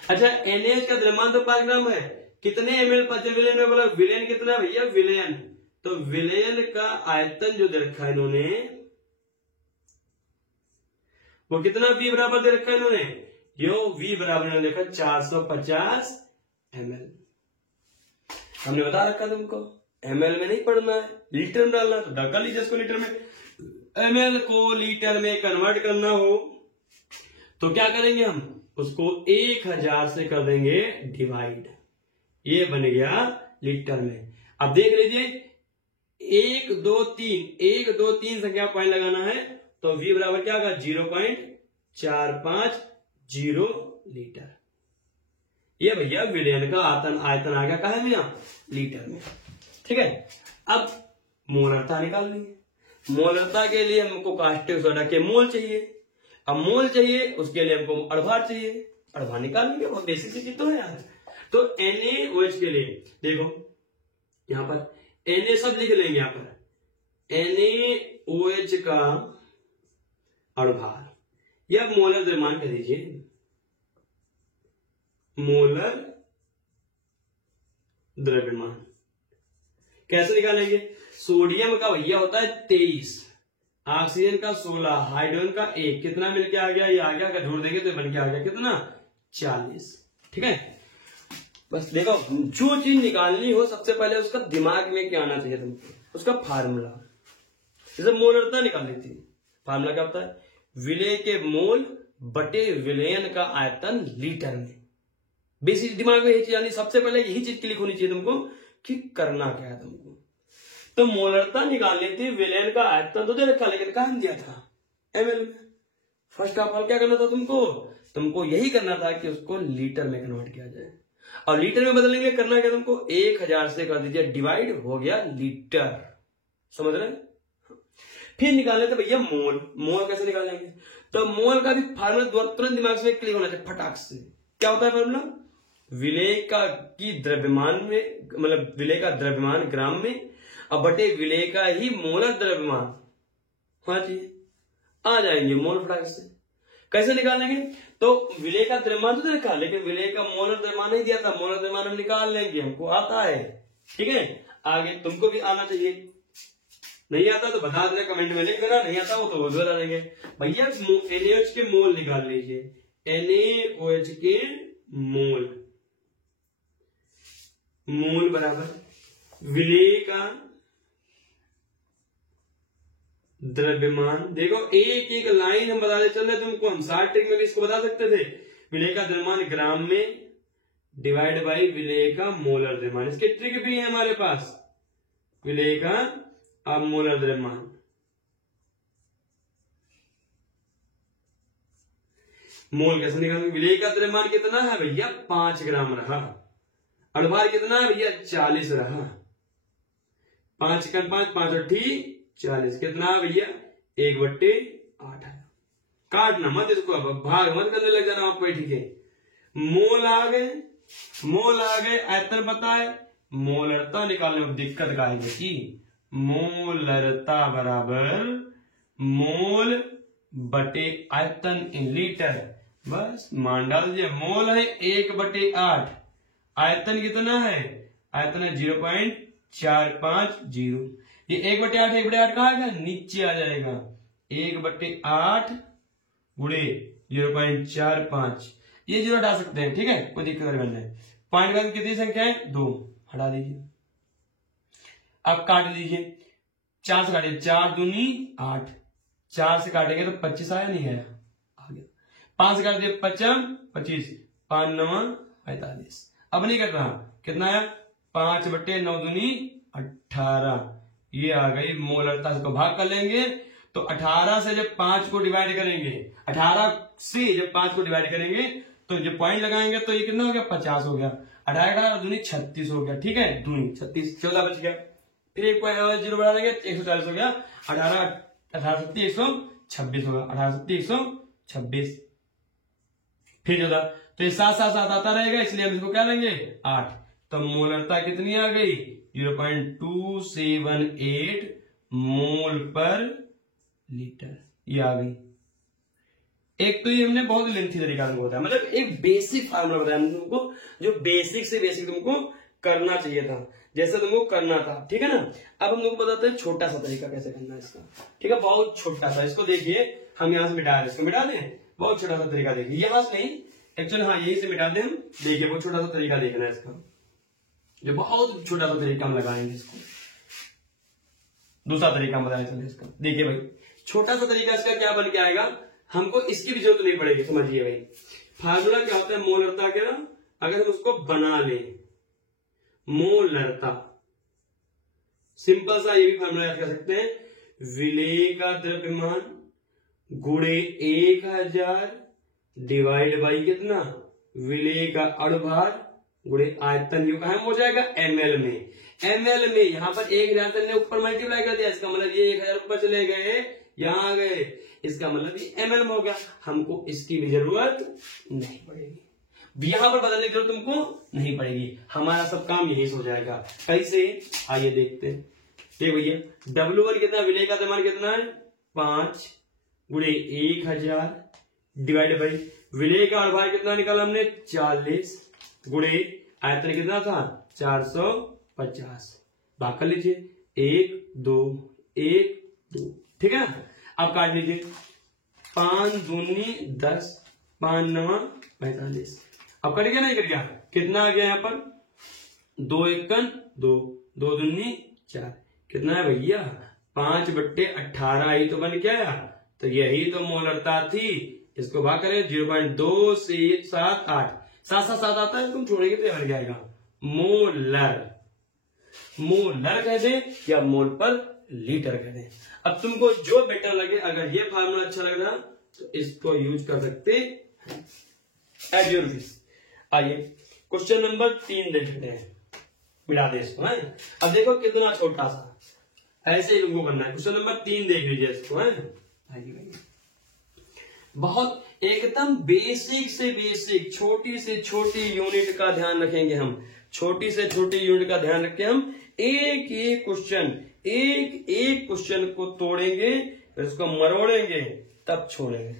अच्छा, NaOH का द्रव्यमान तो 5 ग्राम है। कितने ml प्रति विलयन में बोला? विलयन कितना भैया? विलयन, तो विलयन का आयतन जो दे रखा है इन्होंने, वो कितना V बराबर दे रखा है इन्होंने? यो V बराबर इन्होंने देखा 450 ml। हमने बता रखा तुमको ml में नहीं पढ़ना है, लीटर में डालना, तो ढका लीजिए इसको लीटर में। ml को लीटर में कन्वर्ट करना हो तो क्या करेंगे हम? उसको 1000 से कर देंगे डिवाइड, ये बन गया लीटर में। अब देख लीजिए 1 2 3 संख्या पॉइंट लगाना है, तो V बराबर क्या होगा? 0.450 लीटर। ये भैया विलयन का आयतन आ गया कहा है भैया? लीटर में, ठीक है? अब मोलरता निकालनी है। मोलरता के लिए हमको कास्टिक सोडा के मोल चाहिए। अब मोल चाहिए, उसके लिए हमको अड़भार चाहिए। अड़भार निकालेंगे, बहुत बेसिक चीज तो है यार। तो NaOH के लिए देखो, यहां पर Na सब लिख लेंगे। यहां पर NaOH का अड़भार या मोलर द्रव्यमान कह दीजिए, मोलर द्रव्यमान कैसे निकालेंगे? सोडियम का भैया होता है 23, ऑक्सीजन का 16, हाइड्रोजन का 1, कितना मिलके आ गया? ये आ गया, अगर जोड़ देंगे तो बन के आ गया कितना? 40, ठीक है? बस देखो, जो चीज निकालनी हो सबसे पहले उसका दिमाग में क्या आना चाहिए तुमको? उसका फार्मूला। जैसे मोलरता निकालनी थी, फार्मूला क्या होता है? विलय के मोल बटे विलयन का आयतन लीटर में। बेसिक दिमाग में यही चीज आनी, सबसे पहले यही चीज क्लिक होनी चाहिए तुमको कि करना क्या है तुमको। तो मोलरता निकालनी थी, विलयन का आयतन तो दे रखा, लेकिन कहां दिया था? ml में। फर्स्ट ऑफ ऑल क्या करना था तुमको यही करना था कि उसको लीटर में कन्वर्ट किया जाए। और लीटर में बदलने के लिए करना क्या तुमको? 1000 से कर दीजिए डिवाइड, हो गया लीटर। समझ रहे? फिर निकालने थे भैया मोल। मोल कैसे निकालेंगे? तो मोल का भी फार्मूला तुरंत दिमाग से क्लिक होना चाहिए फटाक से। क्या होता है फार्मूला? विलय का की द्रव्यमान में, मतलब विलय का द्रव्यमान ग्राम में और बटे विलय का ही मोलर द्रव्यमान होना चाहिए। आ जाएंगे मोल फटाक से। कैसे निकालेंगे? तो विलय का द्रव्यमान तो देखा, लेकिन विलय का मोलर द्रव्यमान नहीं दिया था। मोलर द्रव्यमान हम निकाल लेंगे, हमको आता है, ठीक है? आगे तुमको भी आना चाहिए। नहीं आता तो बता देना, कमेंट में लिख देना। नहीं आता वो तो बता देंगे। भैया NaOH के मोल निकाल लीजिए। NaOH के मोल बराबर विलय का द्रव्यमान। देखो एक एक लाइन हम बताते चल रहे तुमको, हम शॉर्ट ट्रिक में भी इसको बता सकते थे। विलय का द्रव्यमान ग्राम में डिवाइड बाई विलय का मोलर द्रव्यमान। इसके ट्रिक भी है हमारे पास। विलय का अब मोलर द्रव्यमान, मोल कैसे निकालेंगे? विलय का द्रव्यमान कितना है भैया? 5 ग्राम रहा। अड़भार कितना है भैया? 40 रहा। 5 का 5 5 8 40, कितना भैया? 1/8 है। काटना मत इसको, अब भाग मत करने लग जाना आप, ठीक है? मोल आ गए, आयतन बताए, मोलरता निकालने में दिक्कत का है कि मोलरता बराबर मोल बटे आयतन इन लीटर, बस मान डाल दीजिए। मोल है 1/8, आयतन कितना है, आयतन है 0.450। ये 1/8 1/8 कहाँ आएगा, नीचे आ जाएगा। 1/8 गुणे 0.45, ये 0 हटा सकते हैं, ठीक है, कोई दिक्कत नहीं है। पॉइंट का कितनी संख्या है, 2, हटा दीजिए। अब काट दीजिए, 4 से काटिए, 4 दूनी 8, 4 से काटेंगे तो 25 आया, नहीं आया, आ गया। 5 से काट दिए 25, 5 9 45। अब नहीं कट रहा, कितना है, 5/9 दूनी 18, ये आ गई मोलरता। इसको भाग कर लेंगे तो 18 से जब 5 को डिवाइड करेंगे, 18 से जब 5 को डिवाइड करेंगे तो जब पॉइंट लगाएंगे तो ये कितना हो गया, 50 हो गया। 18 दूनी 36 हो गया, ठीक है, दूनी 36, 14 बच गया। फिर एक 0 बढ़ा देंगे, 140 हो गया। 18 7 126 होगा, 18 7 126। फिर 14, तो ये 7 7 7 आता रहेगा, इसलिए हम इसको क्या लेंगे, 8। तो मोलरता कितनी आ गई, 0.278 मोल पर लीटर, ये आ गई। एक तो ये हमने बहुत लेंथी तरीका तुमको बताया, मतलब एक बेसिक फार्मूला बताया तुमको, जो बेसिक से बेसिक तुमको करना चाहिए था, जैसे तुमको करना था, ठीक है ना। अब हम तुमको बताते हैं छोटा सा तरीका कैसे करना है इसका, ठीक है, बहुत छोटा सा। इसको देखिए, हम यहाँ से मिटा रहे, इसको मिटा दें, बहुत छोटा सा तरीका देखिए, यहाँ से नहीं, एक्चुअली हाँ यही से मिटा दें हम। देखिए बहुत छोटा सा तरीका देखना है इसका, जो बहुत छोटा सा तरीका हम लगाएंगे इसको। दूसरा तरीका हम बताएं चलिए इसका। देखिए भाई, छोटा सा तरीका इसका क्या बन के आएगा, हमको इसकी भी जरूरत नहीं पड़ेगी, समझिए भाई। फार्मूला क्या होता है मोलरता के ना, अगर हम उसको बना ले, मोलरता सिंपल सा ये भी फार्मूला याद कर सकते हैं, विलेय का द्रव्यमान गुणे 1000 डिवाइड बाई कितना, विलेय का अणुभार गुणे आयतन, यो कहां हो जाएगा, एमएल में। एमएल में यहां पर 1000 ने ऊपर मल्टीप्लाई कर दिया, इसका मतलब ये 1000 ऊपर चले गए, यहां आ गए, इसका मतलब ये एमएल में हो गया। हमको इसकी भी जरूरत नहीं पड़ेगी, यहां पर बदलने की जरूरत तुमको नहीं पड़ेगी, हमारा सब काम यही से हो जाएगा। कैसे, आइए देखते हैं। ठीक भैया, W1 कितना, विलेय का द्रव्यमान कितना है, 5 गुणे 1000 डिवाइड बाई विलेय का अणुभार कितना निकाला हमने, 40 गुणे आयतन कितना था, 450। भाग कर लीजिए, 1 2 1 2, ठीक है। अब काट लीजिए, 5 दूनी 10, 5 9 45। अब कट गया, नहीं कट गया, कितना आ गया यहाँ पर, 2 1 2, 2 दूनी 4, कितना है भैया, 5/18 ही तो बन गया। तो यही तो मोलरता थी, इसको भाग करें 0.2 से 7 8, 7 7 7 आता है, तुम छोड़ेंगे तो बन जाएगा मोलर। मोलर कह दें या मोल पर लीटर कह दें, अब तुमको जो बेटर लगे। अगर ये फार्मूला अच्छा लग रहा तो इसको यूज कर सकते हैं, एज योर विश। आइए क्वेश्चन नंबर 3 देखते हैं, मिला दे इसको है। अब देखो कितना छोटा सा, ऐसे ही तुमको करना है। क्वेश्चन नंबर 3 देख लीजिए इसको है, बहुत एकदम बेसिक से बेसिक, छोटी से छोटी यूनिट का ध्यान रखेंगे हम, छोटी से छोटी यूनिट का ध्यान रख के हम एक एक क्वेश्चन को तोड़ेंगे, फिर उसको मरोड़ेंगे, तब छोड़ेंगे।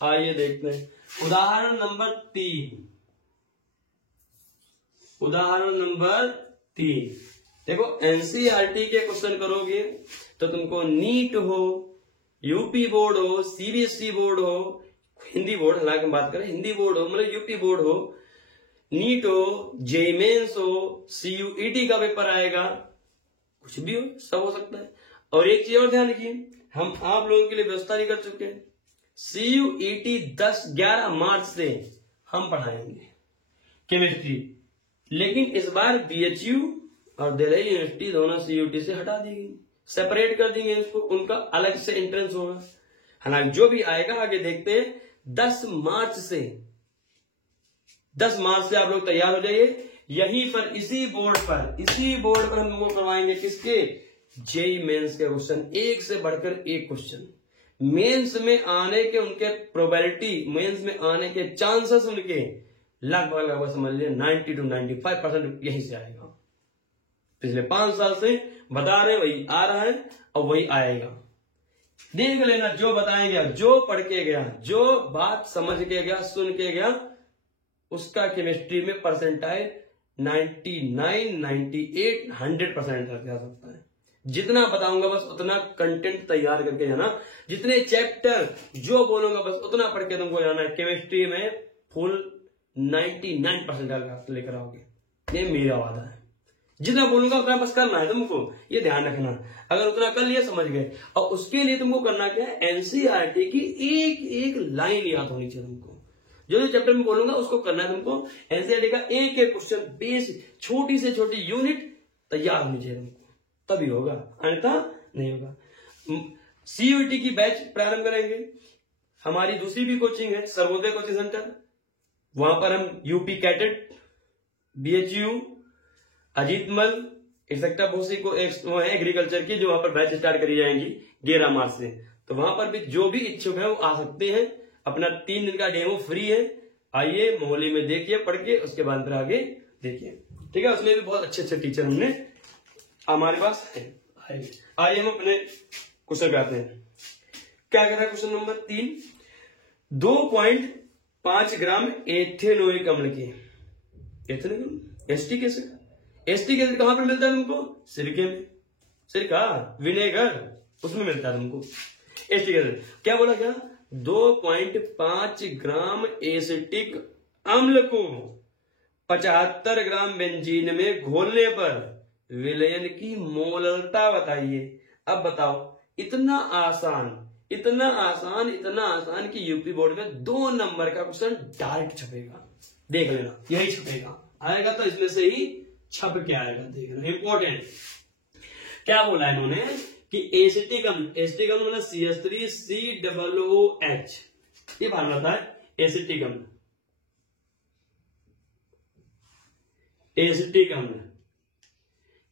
आइए देखते हैं उदाहरण नंबर 3। उदाहरण नंबर 3 देखो, एनसीईआरटी के क्वेश्चन करोगे तो तुमको नीट हो, यूपी बोर्ड हो, सीबीएसई बोर्ड हो, हिंदी बोर्ड, हालांकि हम बात करें हिंदी बोर्ड हो, मतलब यूपी बोर्ड हो, नीट हो, जेईई मेंस हो, सीयूईटी का पेपर आएगा, कुछ भी हो, सब हो सकता है। और एक चीज और ध्यान रखिए, हम आप लोगों के लिए व्यवस्था नहीं कर चुके हैं, सीयूईटी 10-11 मार्च से हम पढ़ाएंगे केमिस्ट्री, लेकिन इस बार बीएचयू और दिल्ली यूनिवर्सिटी दोनों सीयूईटी से हटा दी गई, सेपरेट कर देंगे इसको, उनका अलग से एंट्रेंस होगा। हालांकि जो भी आएगा आगे देखते हैं। 10 मार्च से आप लोग तैयार हो जाइए, यहीं पर इसी बोर्ड पर हम लोगों को करवाएंगे किसके, जेईई मेंस के क्वेश्चन, एक से बढ़कर एक क्वेश्चन। मेंस में आने के उनके प्रोबेबिलिटी, मेंस में आने के चांसेस उनके लगभग समझ लीजिए 90 to 95% यहीं से आएगा। पिछले 5 साल से बता रहे हैं वही आ रहा है और वही आएगा। देख लेना, जो बताएंगे, जो पढ़ के गया, जो बात समझ के गया, सुन के गया, उसका केमिस्ट्री में परसेंटाइल 99, 98, 100% तक जा सकता है। जितना बताऊंगा बस उतना कंटेंट तैयार करके जाना, जितने चैप्टर जो बोलूंगा बस उतना पढ़ के तुमको जाना है। केमिस्ट्री में फुल 99% लेकर आओगे, ये मेरा वादा है। जितना बोलूंगा उतना बस करना है तुमको, ये ध्यान रखना। अगर उतना कर लिया समझ गए, और उसके लिए तुमको करना क्या है, एनसीईआरटी की एक एक लाइन याद होनी चाहिए तुमको। जो जो चैप्टर में बोलूंगा उसको करना है तुमको। एनसीईआरटी का एक एक क्वेश्चन बेस, छोटी से छोटी यूनिट तैयार होनी चाहिए तुमको, तभी होगा, अन्यथा नहीं होगा। सीयूईटी की बैच प्रारंभ करेंगे। हमारी दूसरी भी कोचिंग है, सर्वोदय कोचिंग सेंटर। वहां पर हम UP cadet, BHU, Ajitmal, etcetera बहुत सी वो है एग्रीकल्चर की, जो वहां पर बैच स्टार्ट करी जाएंगी 11 मार्च से। तो वहां पर भी जो भी इच्छुक है वो आ सकते हैं। अपना 3 दिन का डेमो फ्री है, आइए मोहल्ले में देखिए, पढ़ के उसके बाद फिर आगे देखिए, ठीक है। उसमें भी बहुत अच्छे अच्छे टीचर हमने हमारे पास है। आइए हम अपने क्वेश्चन पे आते हैं। क्या कह रहा है क्वेश्चन नंबर 3, 2.5 ग्राम एथेनोइक अम्ल की, ethanoic acetic acid, acetic acid कहां पर मिलता है तुमको, सिरके में, सिरका, विनेगर, उसमें मिलता है तुमको एस्टिक एसिड। क्या बोला, क्या 2.5 ग्राम एसिटिक अम्ल को 75 ग्राम बेंजीन में घोलने पर विलयन की मोलरता बताइए। अब बताओ, इतना आसान, इतना आसान, इतना आसान कि यूपी बोर्ड में 2 नंबर का क्वेश्चन डायरेक्ट छपेगा, देख लेना, यही छपेगा, आएगा तो इसमें से ही छप के आएगा, देख लेना, इंपॉर्टेंट। क्या बोला इन्होंने कि एसिटिक अम्ल, एसिटिक अम्ल मतलब CH3COOH, ये फार्मूला था एसिटिक अम्ल। एसिटिक अम्ल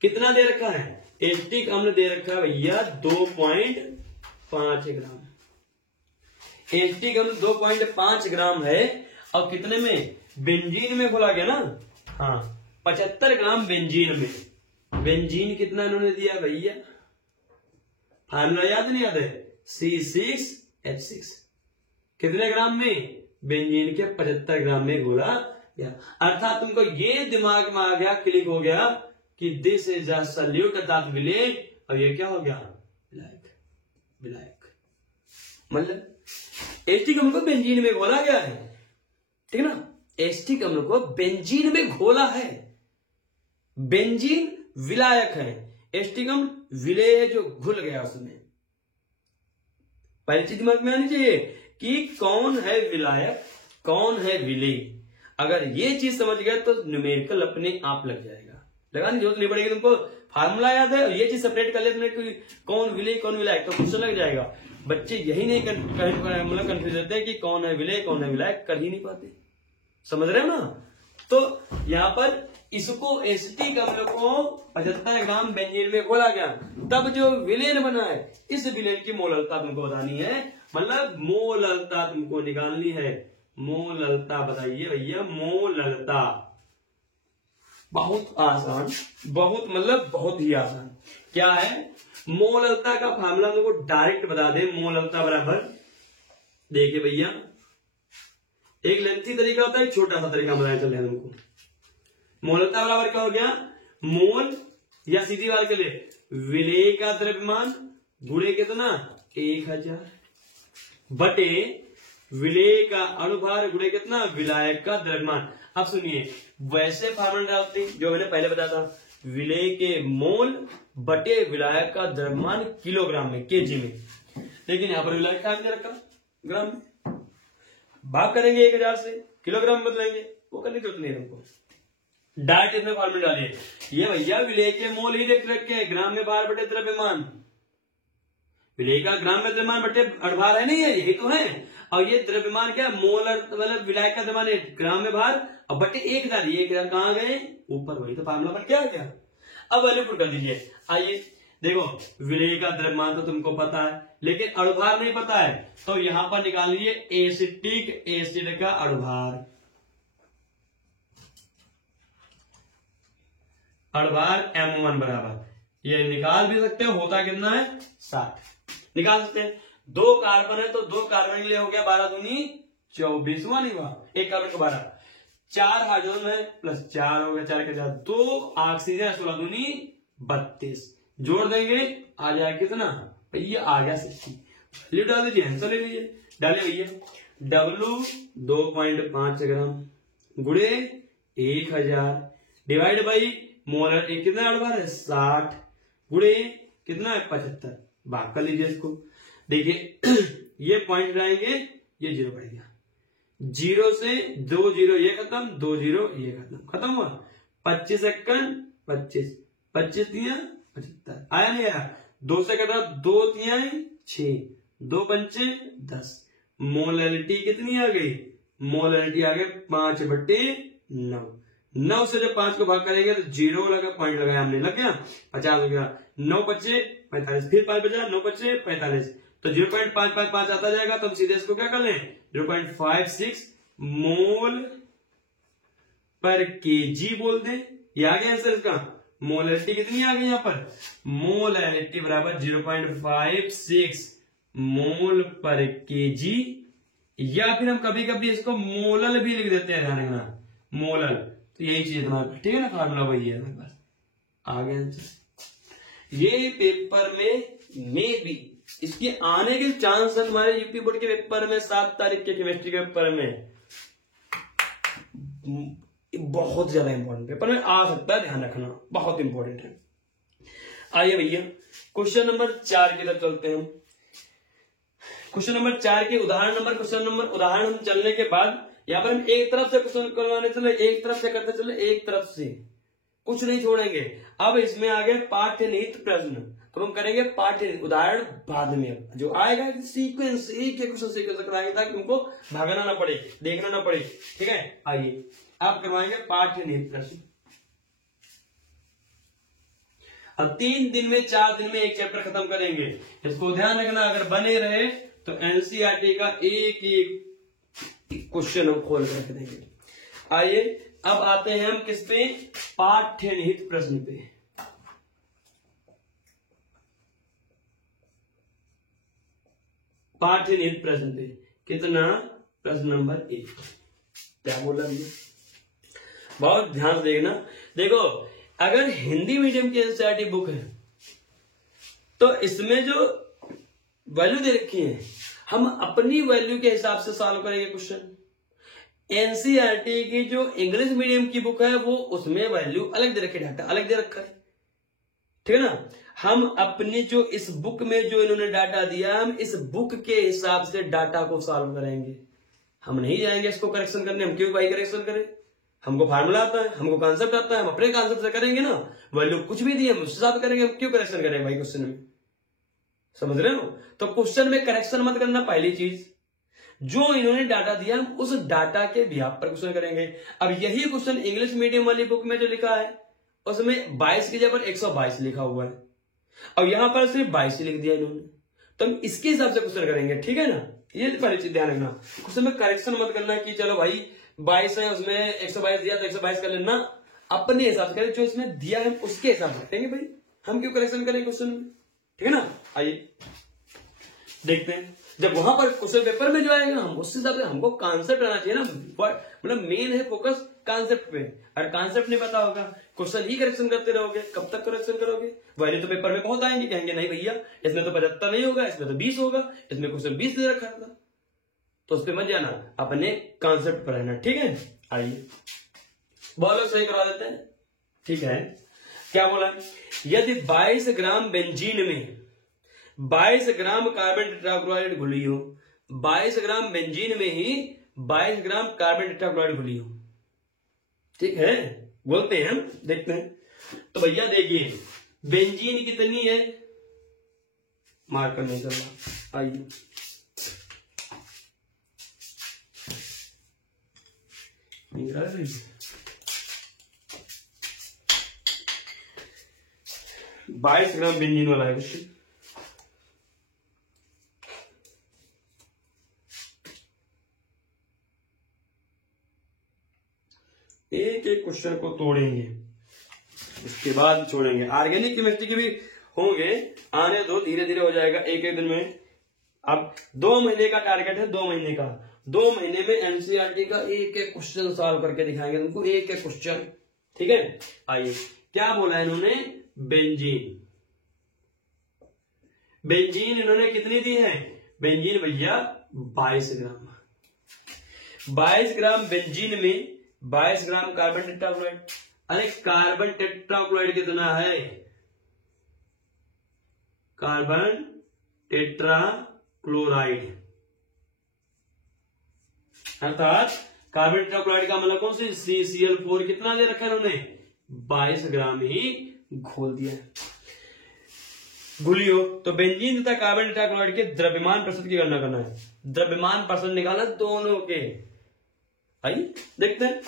कितना दे रखा है, एसिटिक अम्ल दे रखा है भैया 2.5 ग्राम। एसिटिक अम्ल 2.5 ग्राम है, और कितने में, बेंजीन में घोला गया ना, हाँ 75 ग्राम बेंजीन में। बेंजीन कितना इन्होंने दिया भैया, फार्मूला याद नहीं याद है, C6H6। कितने ग्राम में, बेंजीन के 75 ग्राम में घोला गया। अर्थात तुमको ये दिमाग में आ गया, क्लिक हो गया कि this is a solute that village, और ये क्या हो गया, विलायक, विलायक। मतलब एसिटिक अम्ल को बेंजीन में घोला गया है, ठीक है ना, एसिटिक अम्ल को बेंजीन में घोला है। बेंजीन विलायक है, एसिटिक अम्ल विलेय है जो घुल गया उसमें। पहली चीज दिमाग में आनी चाहिए कि कौन है विलायक, कौन है विलेय। अगर ये चीज समझ गए तो न्यूमेरिकल अपने आप लग जाएगा, लगाने की जरूरत नहीं पड़ेगी तुमको, फार्मूला याद है, और ये चीज सेपरेट कर लेते हैं कौन विलेय कौन विलायक, तो क्वेश्चन लग जाएगा। बच्चे यही नहीं मतलब कंफ्यूज रहते कि कौन है विलेय कौन है विलायक, कर ही नहीं पाते, समझ रहे हो ना। तो यहां पर इसको एसिटिक अम्ल को 75 ग्राम बेंजीन में घोला गया, तब जो विलेन बना है, इस विलेन की मोलरता तुमको बतानी है, मतलब मोलरता तुमको निकालनी है। मोलरता बताइए भैया, मोलरता। बहुत आसान, बहुत मतलब बहुत ही आसान। क्या है, मोलरता का फार्मूला तुमको डायरेक्ट बता दे। मोलरता बराबर, देखिए भैया, एक लेंथी तरीका होता है, एक छोटा सा तरीका बताया चल रहा है तुमको। मोलरता बराबर क्या हो गया, मोल, या सीधी बात के लिए विलेय का द्रव्यमान गुणे कितना 1000 बटे विलेय का अणुभार गुणे कितना विलायक का द्रव्यमान। अब सुनिए, वैसे फार्मूला डालते जो मैंने पहले बताया था, विलेय के मोल बटे विलायक का द्रव्यमान किलोग्राम में, केजी में, लेकिन यहां पर विलायक का रखा ग्राम में। भाग करेंगे 1000 से, किलोग्राम में बदलेंगे, वो करने की जरूरत नहीं तुमको, डायरेक्ट इसमें फार्मूला डालिए। ये भैया विलेय के मोल ही देख रखे, ग्राम में भार बटे द्रव्यमान, विलेय का ग्राम में द्रव्यमान बटे अणुभार है, नहीं है, यही तो है। और ये द्रव्यमान क्या, मोलर मतलब विलायक का द्रव्यमान है, ग्राम में भार, और बटे 1000, ये 1000 कहां गए, ऊपर, वही तो फार्मूला पर क्या गया। अब वैल्यू पुट कर दीजिए। आइए देखो, विलेय का द्रव्यमान तो तुमको पता है, लेकिन अणुभार नहीं पता है, तो यहां पर निकाल लीजिए एसिटिक एसिड का अणुभार। अणुभार M1 बराबर, ये निकाल भी सकते हो, होता कितना है 60। निकाल सकते हैं। 2 कार्बन है तो 2 कार्बन के लिए हो गया 12 दूनी 24, हुआ नहीं हुआ, एक कार्बन का 12। 4 हाइड्रोजन है प्लस 4 हो गया, 4 के 4 2 ऑक्सीजन, 16 दूनी 32, जोड़ देंगे आ जाएगा कितना भैया, आ गया 60। वैल्यू डाल दीजिए, आंसर ले लीजिए, डाले भैया। W 2.5 ग्राम गुड़े 1000 डिवाइड बाई मोलर, एक कितना अड़बार है 60 गुड़े कितना है 75, भाग कर लीजिए इसको। देखिए ये पॉइंट लाएंगे, ये 0 पड़ गया, 0 से 2 0 ये खत्म, 2 0 ये खत्म हुआ। 25 सेकंड 25, 25 तिया 75, आया नहीं आया, 2 से कटा 2 तिया 6, 2 पंचे 10। मोलैलिटी कितनी आ गई, मोलैलिटी आ गई 5/9। 9 से जब 5 को भाग करेंगे तो 0 लगा, पॉइंट लगाया हमने, लग गया 50 हो गया। 9 बचे 45, फिर 5 बचा, 9 बचे 45, तो 0.555 आता जाएगा। तो हम सीधे इसको क्या कर लें 0.56 मोल पर केजी बोल दें, ये आ गया आंसर इसका। मोलैलिटी कितनी आ गई यहाँ पर, मोलैलिटी बराबर 0.56 मोल पर केजी, या फिर हम कभी कभी इसको मोलल भी लिख देते हैं, ध्यान रखना मोलल। तो यही चीज तुम्हारे, ठीक है ना, फार्मूला वही है हमारे पास, आ गया आंसर। ये पेपर में भी इसके आने के चांस है तुम्हारे यूपी बोर्ड के पेपर में, 7 तारीख के केमिस्ट्री के पेपर में, बहुत ज्यादा इंपॉर्टेंट पेपर में आ सकता है, ध्यान रखना, बहुत इंपॉर्टेंट है। आइए भैया क्वेश्चन नंबर 4 की तरफ चलते हैं हम। क्वेश्चन नंबर 4 के उदाहरण हम चलने के बाद यहाँ पर हम एक तरफ से क्वेश्चन करवाने चले, एक तरफ से करते चले, एक तरफ से कुछ नहीं छोड़ेंगे। अब इसमें आ गए पाठ्य निहित प्रश्न, तो हम करेंगे पाठ्य उदाहरण बाद में, जो आएगा सीक्वेंस, एक क्वेश्चन सीक्वेंस कराएंगे ताकि उनको भागना ना पड़े, देखना ना पड़े, ठीक है। आइए आप करवाएंगे पाठ्य निहित प्रश्न। अब 3 दिन में 4 दिन में एक चैप्टर खत्म करेंगे, इसको ध्यान रखना। अगर बने रहे तो एनसीईआरटी का एक क्वेश्चन हम खोल कर रख देंगे। आइए अब आते हैं हम किस पे, पाठ्य निहित प्रश्न पे। पाठ्य निहित प्रश्न पे कितना, प्रश्न नंबर 1 क्या बोला भैया, बहुत ध्यान से देखना। देखो अगर हिंदी मीडियम की एनसीईआरटी बुक है तो इसमें जो वैल्यू दे रखी है हम अपनी वैल्यू के हिसाब से सॉल्व करेंगे क्वेश्चन। एनसीईआरटी की जो इंग्लिश मीडियम की बुक है वो उसमें वैल्यू अलग दे रखी, डाटा अलग दे रखा है, ठीक है ना। हम अपनी जो इस बुक में जो इन्होंने डाटा दिया, हम इस बुक के हिसाब से डाटा को सॉल्व करेंगे। हम नहीं जाएंगे इसको करेक्शन करने, हम क्यों भाई करेक्शन करें, हमको फार्मूला आता है, हमको कॉन्सेप्ट आता है, हम अपने कॉन्सेप्ट से करेंगे ना। वैल्यू कुछ भी दी हम उसके साथ करेंगे, हम क्यों करेक्शन करें भाई क्वेश्चन में, समझ रहे हो। तो क्वेश्चन में करेक्शन मत करना, पहली चीज जो इन्होंने डाटा दिया हम उस डाटा के बिहाफ पर क्वेश्चन करेंगे। अब यही क्वेश्चन इंग्लिश मीडियम वाली बुक में जो लिखा है उसमें 22 की जगह पर 122 लिखा हुआ है, अब यहां पर सिर्फ 22 लिख दिया इन्होंने, तो हम इसके हिसाब से क्वेश्चन करेंगे, ठीक है ना। ये पहली चीज ध्यान रखना, क्वेश्चन में करेक्शन मत करना कि चलो भाई 22 है उसमें 122 दिया तो 122 कर लेना, अपने हिसाब से करें, जो इसमें दिया है उसके हिसाब से करेंगे भाई, हम क्यों करेक्शन करें क्वेश्चन में, ठीक है ना। आइए देखते हैं, जब वहां पर क्वेश्चन पेपर में जो आएगा हम उस हिसाब से, हमको कॉन्सेप्ट रहना चाहिए ना, मतलब मेन है फोकस कॉन्सेप्ट पे। अगर कॉन्सेप्ट नहीं पता होगा क्वेश्चन ही करेक्शन करते रहोगे, कब तक करेक्शन करोगे। वैल्यू तो पेपर में बहुत आएंगे, कहेंगे नहीं भैया इसमें तो 75 नहीं होगा, इसमें तो 20 होगा, इसमें क्वेश्चन 20 दे रखा था, तो उस पर मत जाना, अपने कॉन्सेप्ट पर रहना, ठीक है। आइए बोलो सही करा देते हैं, ठीक है। क्या बोला, यदि 22 ग्राम बेंजीन में 22 ग्राम कार्बन टेट्राक्लोराइड घुली हो, 22 ग्राम बेंजीन में ही 22 ग्राम कार्बन टेट्राक्लोराइड घुली हो, ठीक है, बोलते हैं हम, देखते हैं। तो भैया देखिए बेंजीन कितनी है, मार्कर नहीं चल रहा, आइए 22 ग्राम बेंजीन वाला है क्वेश्चन। एक एक क्वेश्चन को तोड़ेंगे, उसके बाद छोड़ेंगे। ऑर्गेनिक केमिस्ट्री की भी होंगे, आने दो, धीरे धीरे हो जाएगा एक एक दिन में। अब 2 महीने का टारगेट है, 2 महीने का। 2 महीने में एनसीईआरटी का एक एक क्वेश्चन सॉल्व करके दिखाएंगे तुमको, एक एक क्वेश्चन। ठीक है, आइए क्या बोला है इन्होंने, बेंजीन। बेंजीन इन्होंने कितनी दी है, बेंजीन भैया 22 ग्राम। 22 ग्राम बेंजीन में 22 ग्राम कार्बन टेट्राक्लोराइड। अरे कार्बन टेट्राक्लोराइड कितना है, कार्बन टेट्राक्लोराइड अर्थात कार्बन टेट्राक्लोराइड का मतलब कौन सी, CCl4 कितना दे रखा है उन्होंने, 22 ग्राम ही घोल दिया है। घुलियो तो बेंजीन तथा कार्बन टेट्राक्लोराइड के द्रव्यमान प्रतिशत की गणना करना है। द्रव्यमान प्रतिशत निकालना दोनों के, आइए देखते हैं।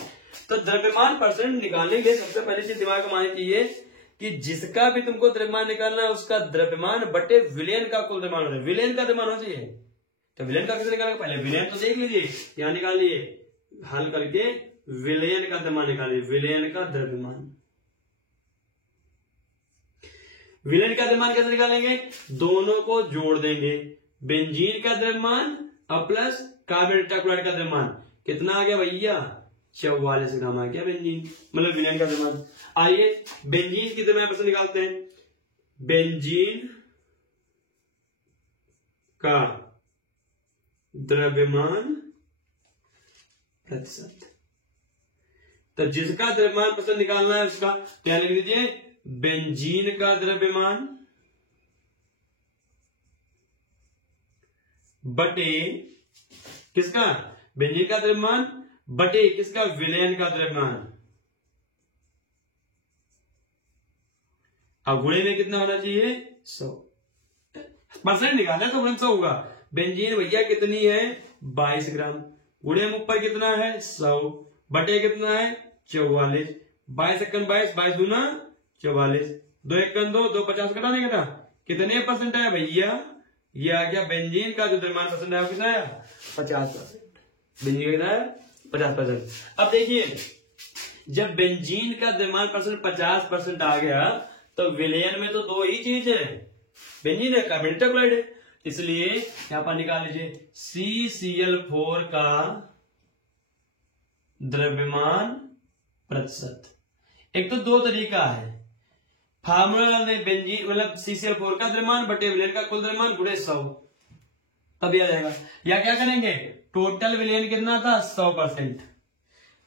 तो द्रव्यमान परसेंट निकालने के सबसे पहले चीज दिमाग में आनी चाहिए कि जिसका भी तुमको द्रव्यमान निकालना है उसका द्रव्यमान बटे विलयन का कुल द्रव्यमान होना है। विलयन का द्रव्यमान होना चाहिए। तो विलयन का कैसे निकालेंगे, पहले विलयन तो देख लीजिए, यहां निकाल लीजिए, हल करके विलयन का द्रव्यमान निकालिए। विलयन का द्रव्यमान, विलयन का द्रव्यमान कैसे निकालेंगे, दोनों को जोड़ देंगे। बेंजीन का द्रव्यमान और प्लस कार्बन टेट्राक्लोराइड का द्रव्यमान कितना आ गया भैया, 44 ग्राम आ गया बेंजीन, मतलब विलयन का द्रव्यमान। आइए बेंजीन की द्रव्यमान प्रतिशत निकालते हैं। बेंजीन का द्रव्यमान प्रतिशत, तो जिसका द्रव्यमान प्रतिशत निकालना है उसका क्या लिख लीजिए, बेंजीन का द्रव्यमान बटे किसका, बेंजीन का द्रव्यमान बटे किसका, विलयन का द्रव्यमान। अब गुणे में कितना होना चाहिए, 100। परसेंट निकालना तो 100 होगा। बेंजीन भैया कितनी है, 22 ग्राम। गुणे में ऊपर कितना है, 100 बटे कितना है, 44। 22 एकन 22, 22 दूना 44, 2 एकन 2, 2 50 कटा नहीं कटा, कितने परसेंट आया भैया, ये आ गया बेंजीन का जो द्रव्यमान परसेंट आया कितना आया, 50%। बेंजीन का कितना है, 50%। अब देखिए जब बेंजीन का द्रव्यमान परसेंट 50% आ गया तो विलयन में तो दो ही चीज है, बेंजीन है, कार्बन टेट्राक्लोराइड है, इसलिए यहां पर निकाल लीजिए CCl4 का द्रव्यमान प्रतिशत। एक तो दो तरीका है, फार्मूला में बेंजीन मतलब CCl4 का द्रव्यमान बटे विलयन का कुल द्रव्यमान गुणे 100, तब आ जाएगा। या क्या करेंगे, टोटल विलयन कितना था 100%,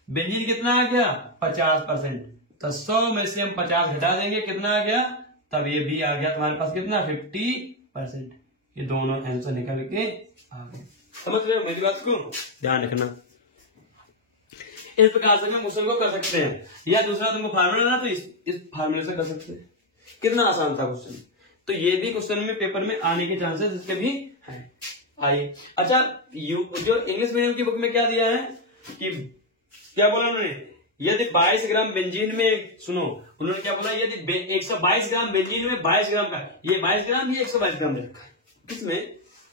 बेंजीन कितना आ गया 50%, तो 100 में से हम 50 घटा देंगे, कितना आ गया, तब ये भी आ गया तुम्हारे पास कितना 50%। ये दोनों आंसर निकल के आ गए। समझ रहे हो मेरी बात को, ध्यान रखना। इस प्रकार से हम क्वेश्चन को कर सकते हैं, या दूसरा तुमको फार्मूला ना तो इस फार्मूले से कर सकते हैं। कितना आसान था क्वेश्चन, तो ये भी क्वेश्चन में पेपर में आने के चांसेस इसके भी हैं। आइए अच्छा, जो इंग्लिश मीडियम की बुक में क्या दिया है कि क्या बोला उन्होंने, यदि 22 ग्राम बेंजीन में, सुनो उन्होंने क्या बोला, यदि 122 ग्राम बेंजीन में 22 ग्राम का, ये 22 ग्राम ये 122 ग्राम दे रखा है किसमें,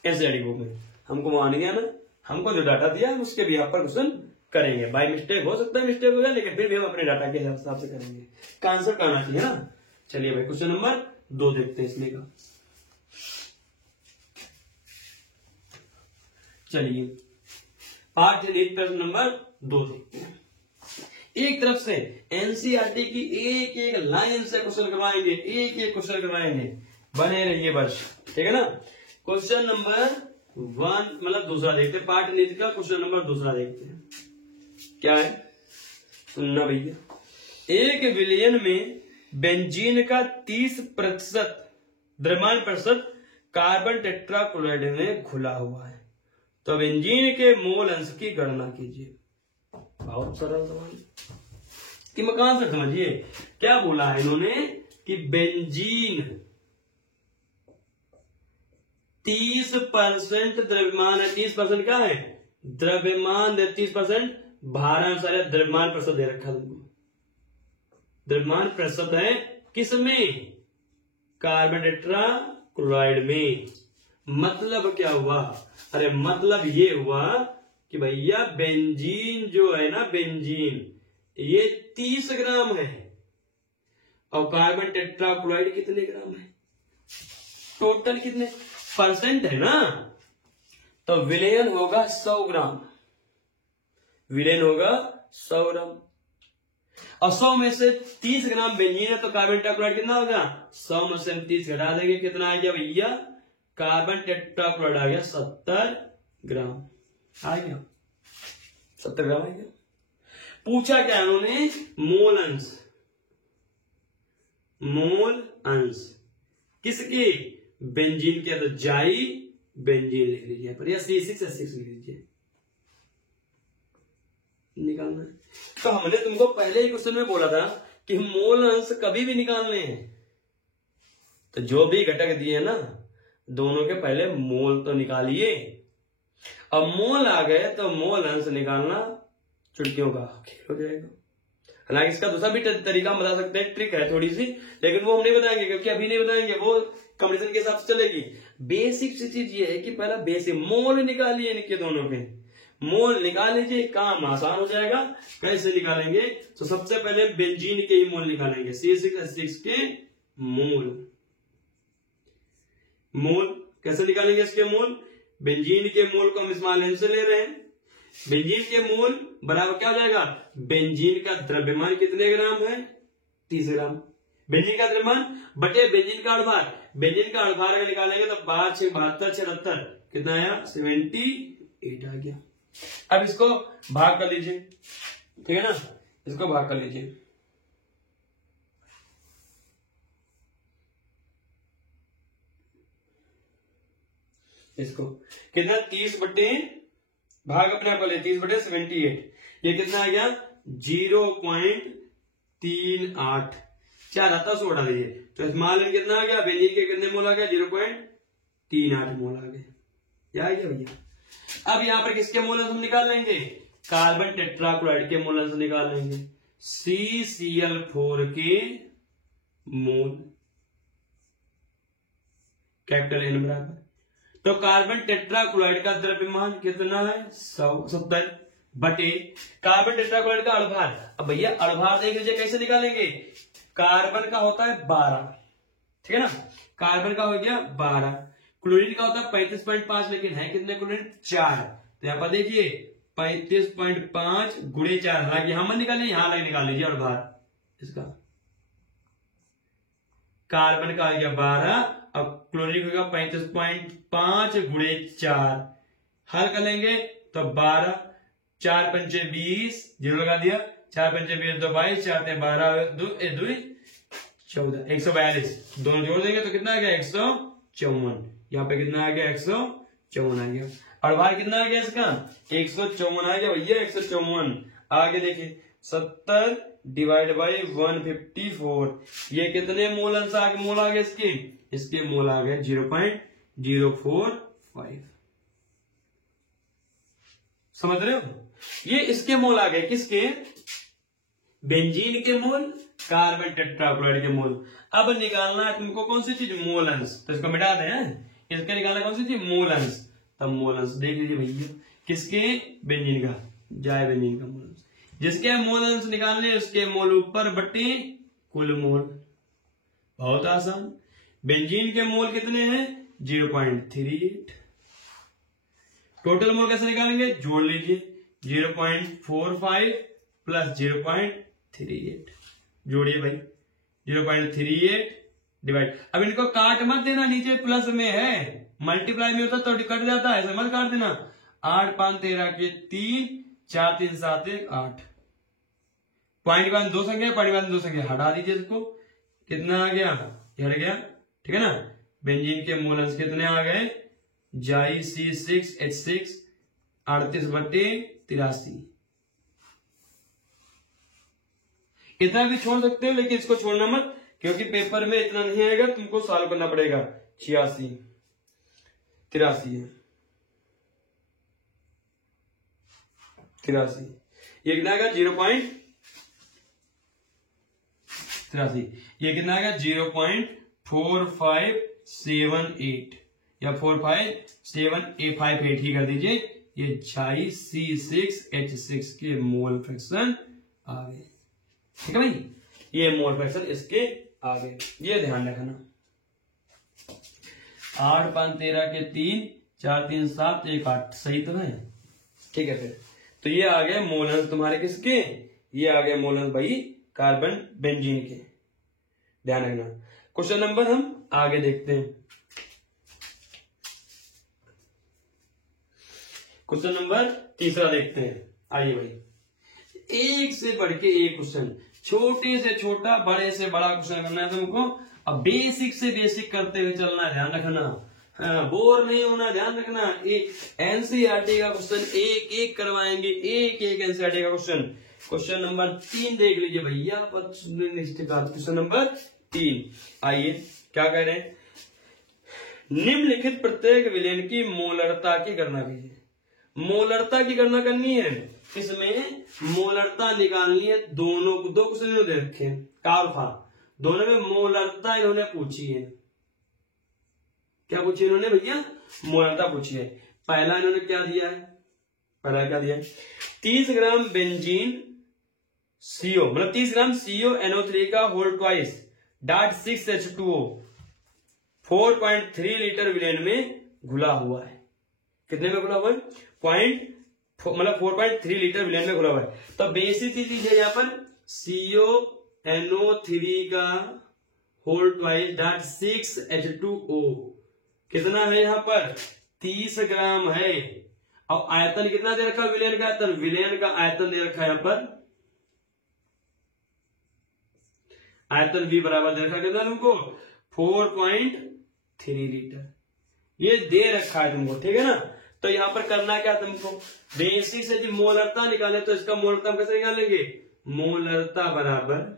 एनसीईआरटी बुक में। हमको वहां नहीं आना, हमको जो डाटा दिया हम उसके भी आप पर क्वेश्चन करेंगे। बाय मिस्टेक हो सकता है, मिस्टेक हो जाए, लेकिन फिर भी हम अपने डाटा के हिसाब से करेंगे। का आंसर करना चाहिए ना। चलिए भाई क्वेश्चन नंबर 2 देखते हैं इसमें का। चलिए पार्ट प्रश्न नंबर 2 देखते हैं। एक तरफ से एनसीईआरटी की एक एक लाइन से क्वेश्चन करवाएंगे, एक एक क्वेश्चन करवाएंगे, बने रहिए बस, ठीक है ना। क्वेश्चन नंबर 1 मतलब दूसरा देखते हैं, पार्ट नीति का क्वेश्चन नंबर 2 देखते हैं। क्या है, सुनना भैया। एक विलयन में बेंजीन का 30% द्रव्यमान प्रतिशत कार्बन टेट्राक्लोराइड में घुला हुआ है, तो बेंजीन के मोल अंश की गणना कीजिए। बहुत सरल सवाल कि मकान से समझिए क्या बोला है इन्होंने कि बेंजीन 30% द्रव्यमान है, 30% क्या है, द्रव्यमान 30% भार अनुसार द्रव्यमान प्रतिशत दे रखा तुमको। द्रव्यमान प्रतिशत है किसमें, कार्बन टेट्राक्लोराइड में। मतलब क्या हुआ, अरे मतलब ये हुआ कि भैया बेंजीन जो है ना, बेंजीन ये 30 ग्राम है और कार्बन टेट्राक्लोराइड कितने ग्राम है, टोटल कितने परसेंट है ना, तो विलेयन होगा 100 ग्राम, विलेयन होगा 100 ग्राम। और 100 में से 30 ग्राम बेंजीन है, तो कार्बन टेट्राक्लोराइड कितना होगा, 100 में से हम 30 घटा देंगे, कितना आ गया भैया, कार्बन टेट्राक्लोराइड आ गया 70 ग्राम, आ गया 70 ग्राम आ गया। पूछा क्या उन्होंने, मोल अंश, मोल अंश किसके, बेंजीन के, तो जाई बेंजीन लिख लीजिए पर, या C6H6 लिख लीजिए, निकालना है। तो हमने तुमको पहले ही क्वेश्चन में बोला था कि मोल अंश कभी भी निकालने हैं, तो जो भी घटक दिए ना दोनों के पहले मोल तो निकालिए, अब मोल आ गए तो मोल अंश निकालना चुटकियों का खेल हो जाएगा। हालांकि इसका दूसरा भी तरीका हम बता सकते हैं, ट्रिक है थोड़ी सी, लेकिन वो हम नहीं बताएंगे क्योंकि अभी नहीं बताएंगे, वो कंपटीशन के हिसाब से चलेगी। बेसिक सी चीज ये है कि पहला बेसिक मोल निकालिए, इनके दोनों के मोल निकाल लीजिए, काम आसान हो जाएगा। कैसे निकालेंगे, तो सबसे पहले बेंजीन के ही मोल निकालेंगे, C6H6 के मोल, मोल कैसे निकालेंगे इसके मोल, बेंजीन के मोल को हम स्मॉल n से ले रहे हैं, बेंजीन के मोल बराबर क्या हो जाएगा, बेंजीन का द्रव्यमान कितने ग्राम है, 30 ग्राम, बेंजीन का द्रव्यमान बटे बेंजीन का अणुभार, बेंजीन का अणुभार अगर निकालेंगे तो 5 6 72 76 कितना आया, 78 आ गया। अब इसको भाग कर लीजिए, ठीक है ना, इसको भाग कर लीजिए, इसको कितना 30 बटे भाग अपने आप ले 30 बटे 78, ये कितना आ गया 0.38, 4 आता है, उड़ा दीजिए, तो स्मॉल n कितना आ गया, बेंजीन के कितने मोल आ गया, 0.38 मोल आ गए, क्या आ गया भैया। अब यहां पर किसके मोल हम निकाल लेंगे, कार्बन टेट्राक्लोराइड के मोल निकाल लेंगे, CCl4 के मोल, कैपिटल N बराबर, तो कार्बन टेट्राक्लोराइड का द्रव्यमान कितना है 170 बटे कार्बन टेट्राक्लोराइड का अणुभार। अब भैया अणुभार देख लीजिए कैसे निकालेंगे, कार्बन का होता है 12, ठीक है ना, कार्बन का हो गया 12, क्लोरीन का होता है 35.5, लेकिन है कितने क्लोरीन 4, तो यहां पर देखिए 35.5 गुणे 4, हालांकि यहां मत निकालिए, यहां लगे निकाल लीजिए अणुभार इसका, कार्बन का आ गया 12, अब क्लोरीन होगा 35.5 गुणे 4, हल कर लेंगे तो 12, 4 पंचे 20, जीरो लगा दिया, 4 पंचे 20 2 22, 4 12 2 14, 142, दोनों जोड़ देंगे तो कितना आ गया 154, यहाँ पे कितना आ गया 154 आ गया, और बाहर कितना आ गया इसका 154 आ गया भैया 154। आगे देखिए 70 डिवाइड बाई 154, ये कितने मोल अंश आगे मोल आ गए इसके मोल आ गए 0.045, समझ रहे हो, ये इसके मोल आ गए, किसके, बेंजीन के मोल, कार्बन टेट्राक्लोराइड के मोल। अब निकालना है तुमको कौन सी चीज, मोल अंश, तो इसको मिटा दें, इसका निकालना कौन सी चीज, मोल अंश, तब मोल अंश देख लीजिए भैया, किसके, बेंजीन का, जाए बेंजीन का मोल अंश, जिसके मोल अंश निकालने उसके मोल ऊपर बटे कुल मोल, बहुत आसान। बेंजीन के मोल कितने हैं 0.38, टोटल मोल कैसे निकालेंगे, जोड़ लीजिए 0.45 प्लस 0.38, जोड़िए भाई 0.38 डिवाइड, अब इनको काट मत देना, नीचे प्लस में है, मल्टीप्लाई में होता तो कट जाता है, ऐसे मत काट देना, 8 5 13 के 3, 4 3 7 1 8, पॉइंट वन दो संख्या, पॉइंट वन दो संख्या, हटा दीजिए इसको, कितना आ गया, हट गया, ठीक है ना। बेंजीन के मोल अंश कितने आ गए, जाई C6H6 38/83, इतना भी छोड़ सकते हो, लेकिन इसको छोड़ना मत, क्योंकि पेपर में इतना नहीं आएगा, तुमको सॉल्व करना पड़ेगा। 86 83 है, 83, ये कितना आएगा 0.83, ये कितना आएगा 0.4578 या 45758 ही कर दीजिए, ये C6H6 के मोल फ्रैक्शन आ गए, ठीक है भाई, ये मोल फ्रैक्शन इसके आ गए, ये ध्यान रखना। 8 5 13 के 3 4 3 7 1 8 सही तो है। ठीक है, फिर तो ये आ गए मोलर्स तुम्हारे किसके, ये आ गए मोलर्स भाई कार्बन बेंजीन के, ध्यान रखना। क्वेश्चन नंबर हम आगे देखते हैं। क्वेश्चन नंबर तीसरा देखते हैं। आइए भाई, एक से बढ़ के एक क्वेश्चन, छोटे से छोटा बड़े से बड़ा क्वेश्चन करना है तुमको। अब बेसिक से बेसिक करते हुए चलना है, ध्यान रखना। हाँ, बोर नहीं होना, ध्यान रखना। एनसीईआरटी का क्वेश्चन एक एक करवाएंगे, एक एक एनसीईआरटी का क्वेश्चन। क्वेश्चन नंबर 3 देख लीजिए भैया, क्वेश्चन नंबर 3। आइए क्या कह रहे हैं, निम्नलिखित प्रत्येक विलेन की मोलरता की गणना कीजिए। मोलरता की गणना करनी है, इसमें मोलरता निकालनी है। दोनों को दो क्वेश्चन दे रखे हैं, कार्फा दोनों में मोलरता इन्होंने पूछी है। क्या पूछी इन्होंने भैया, मोलरता पूछी है। पहला इन्होंने क्या दिया है, पहला क्या दिया है, 30 ग्राम बेंजीन CO, मतलब 30 ग्राम CONO3 का whole twice dot 6H2O 4.3 litre विलेन में घुला हुआ है। कितने में घुला हुआ है, मतलब 4.3 लीटर विलेन में घुला हुआ है। तो बेसिक चीज है यहाँ पर CONO3 का होल ट्वाइस डाट 6H2O कितना है, यहाँ पर 30 ग्राम है। अब आयतन कितना दे रखा, विलेन का आयतन, विलेन का आयतन दे रखा है यहाँ पर, आयतन V बराबर दे रखा कितना तुमको, 4.3 लीटर ये दे रखा है तुमको, ठीक है ना। तो यहां पर करना क्या तुमको, बेसिक से जो मोलरता निकाले तो इसका मोलरता हम कैसे निकालेंगे, मोलरता बराबर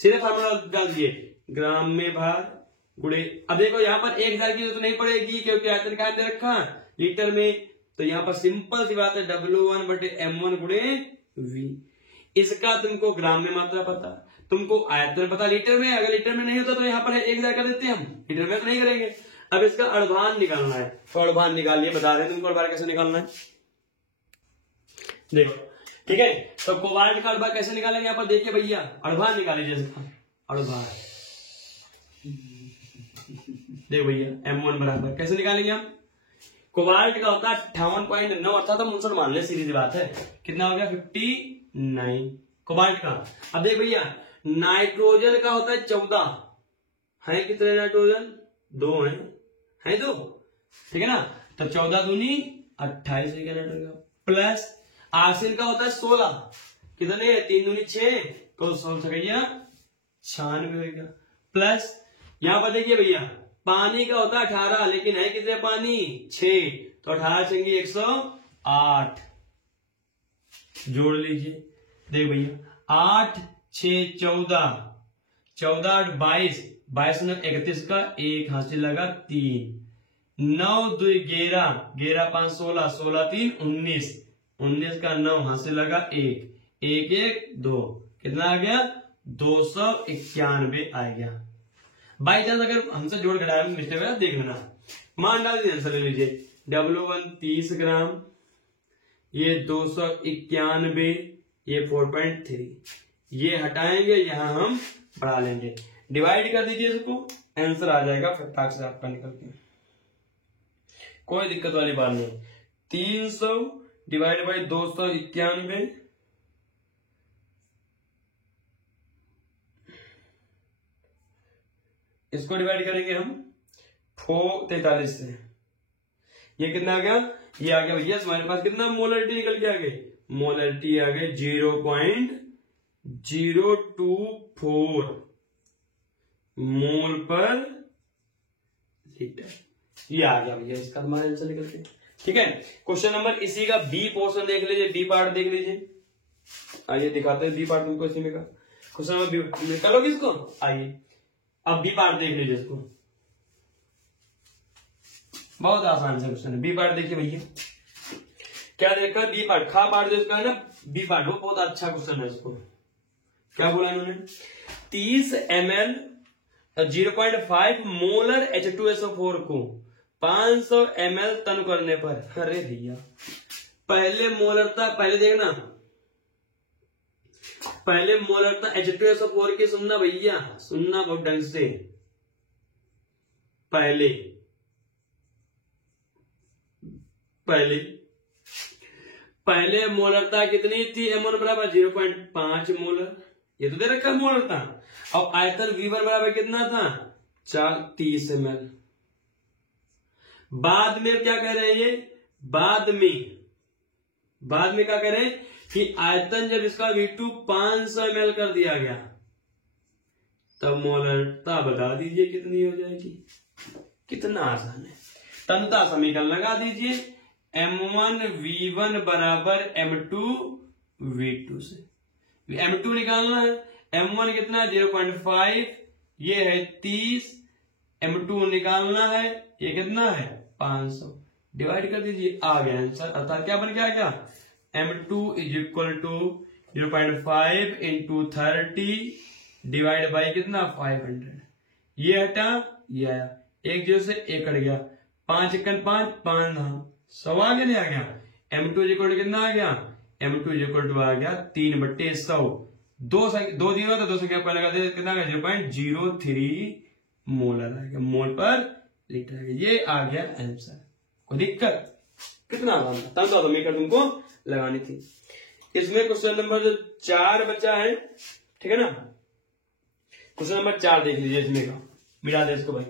सीधे फार्मूला डाल दिए, ग्राम में भार गुणे। अब देखो यहाँ पर 1000 की जरूरत नहीं पड़ेगी क्योंकि आयतन का दे रखा लीटर में। तो यहाँ पर सिंपल सी बात है W1/M1 गुणे V। इसका तुमको ग्राम में मात्रा पता, तुमको आयतन पता लीटर में। अगर लीटर में नहीं होता तो यहाँ पर 1000 कर देते हैं हम, लीटर में तो नहीं करेंगे। अब इसका अड़भान निकालना है, तो अड़भान निकालिए, बता रहे हैं तुमको अड़भान कैसे निकालना है, देखो ठीक है। तो कोबाल्ट का अड़भान कैसे निकालेंगे, यहाँ पर देखिए भैया, अड़भान निकाल लीजिए इसका अड़भान, देखो भैया M1 बराबर कैसे निकालेंगे हम, कोबाल्ट का होता है 58.9 अर्थात हम 59 मान ले, सीधी सी बात है। कितना हो गया 59 कोबाल्ट का। अब देख भैया नाइट्रोजन का होता है 14 है, कितने नाइट्रोजन 2 है 2, ठीक है ना। तो 14 दूनी 28 नाइट्रोजन प्लस आर्सेन का होता है 16, कितने 3 दूनी 6, तो 16 भैया 96 होगा। प्लस यहां पर देखिए भैया पानी का होता है 18, लेकिन है कितने पानी 6, तो 18 चंगी 108 जोड़ लीजिए। देख भैया 8 6 14, 14 8 22, 22 9 31 का 1 हासिल लगा 3, 9 2 11, 11 5 16, 16 3 19, 19 का 9 हासिल लगा 1, 1 1 2, कितना आ गया 291 आ गया। बाई चांस अगर हमसे जोड़ घटाया मिस्टेक है देख लेना, मान डाल दीजिए, आंसर ले लीजिए। W1 30 ग्राम, ये 291, ये 4.3, ये हटाएंगे, यहां हम बढ़ा लेंगे, डिवाइड कर दीजिए इसको, आंसर आ जाएगा फटाक से आपका निकल के, कोई दिक्कत वाली बात नहीं। 300 डिवाइड बाई 291, इसको डिवाइड करेंगे हम 443 से, ये कितना आ गया, ये आ गया भैया हमारे पास कितना मोलरिटी निकल के आ गई, मोलरिटी आ गई 0.024 मोल पर लीटर, ये आ गया भैया इसका हमारे आंसर निकल के, ठीक है। क्वेश्चन नंबर इसी का बी पोर्शन देख लीजिए, बी पार्ट देख लीजिए, आइए दिखाते हैं बी पार्ट तुमको इसी में का। क्वेश्चन नंबर बी निकालोगे इसको, आइए अब बी पार्ट देख लीजिए इसको, बहुत आसान से क्वेश्चन है। बी पार्ट देखिए भैया क्या देखा, बी पार्ट खा पार्ट जो इसका है ना, बी पार्ट वो बहुत अच्छा क्वेश्चन है। इसको क्या बोला इन्होंने, 30 ml 0.5 मोलर H2SO4 को 500 ml तन करने पर, अरे भैया पहले मोलरता, पहले देखना, पहले मोलरता H2SO4 की सुनना भैया, सुनना बहुत ढंग से, पहले पहले मोलरता कितनी थी, M1 बराबर 0.5 मोलर, ये तो दे रखा है मोलरता। और आयतन V1 बराबर कितना था, 30 ml। बाद में क्या कह रहे हैं ये, बाद में क्या कह रहे हैं कि आयतन जब इसका V2 500 ml कर दिया गया तब मोलरता बता दीजिए कितनी हो जाएगी। कितना आसान है, तंता समीकरण लगा दीजिए, M1 V1 बराबर M2 V2 से M2 निकालना है, M1 कितना 0.5, ये है 30, M2 निकालना है, ये कितना है 500, डिवाइड कर दीजिए, आ गया आंसर। अर्थात क्या बन गया, क्या M2 is equal to 0.5 into 30 divide by कितना 500, ये हटा ये आया, एक जीरो से एक कट गया, 5 एकन 5 5 100 आगे नहीं आ गया। M2 इज इक्वल टू कितना आ गया, M2 इज इक्वल टू आ गया 3/100, दो जीरो तो दो संख्या पहले लगा कितना 0.03 मोलर आ गया, मोल पर लीटर आ गया। ये आ गया आंसर। कोई दिक्कत, कितना आसान था, तब तो समीकरण तुमको लगानी थी। इसमें क्वेश्चन नंबर 4 बचा है, ठीक है ना। क्वेश्चन नंबर 4 देख लीजिए, इसमें का मिला दे इसको भाई,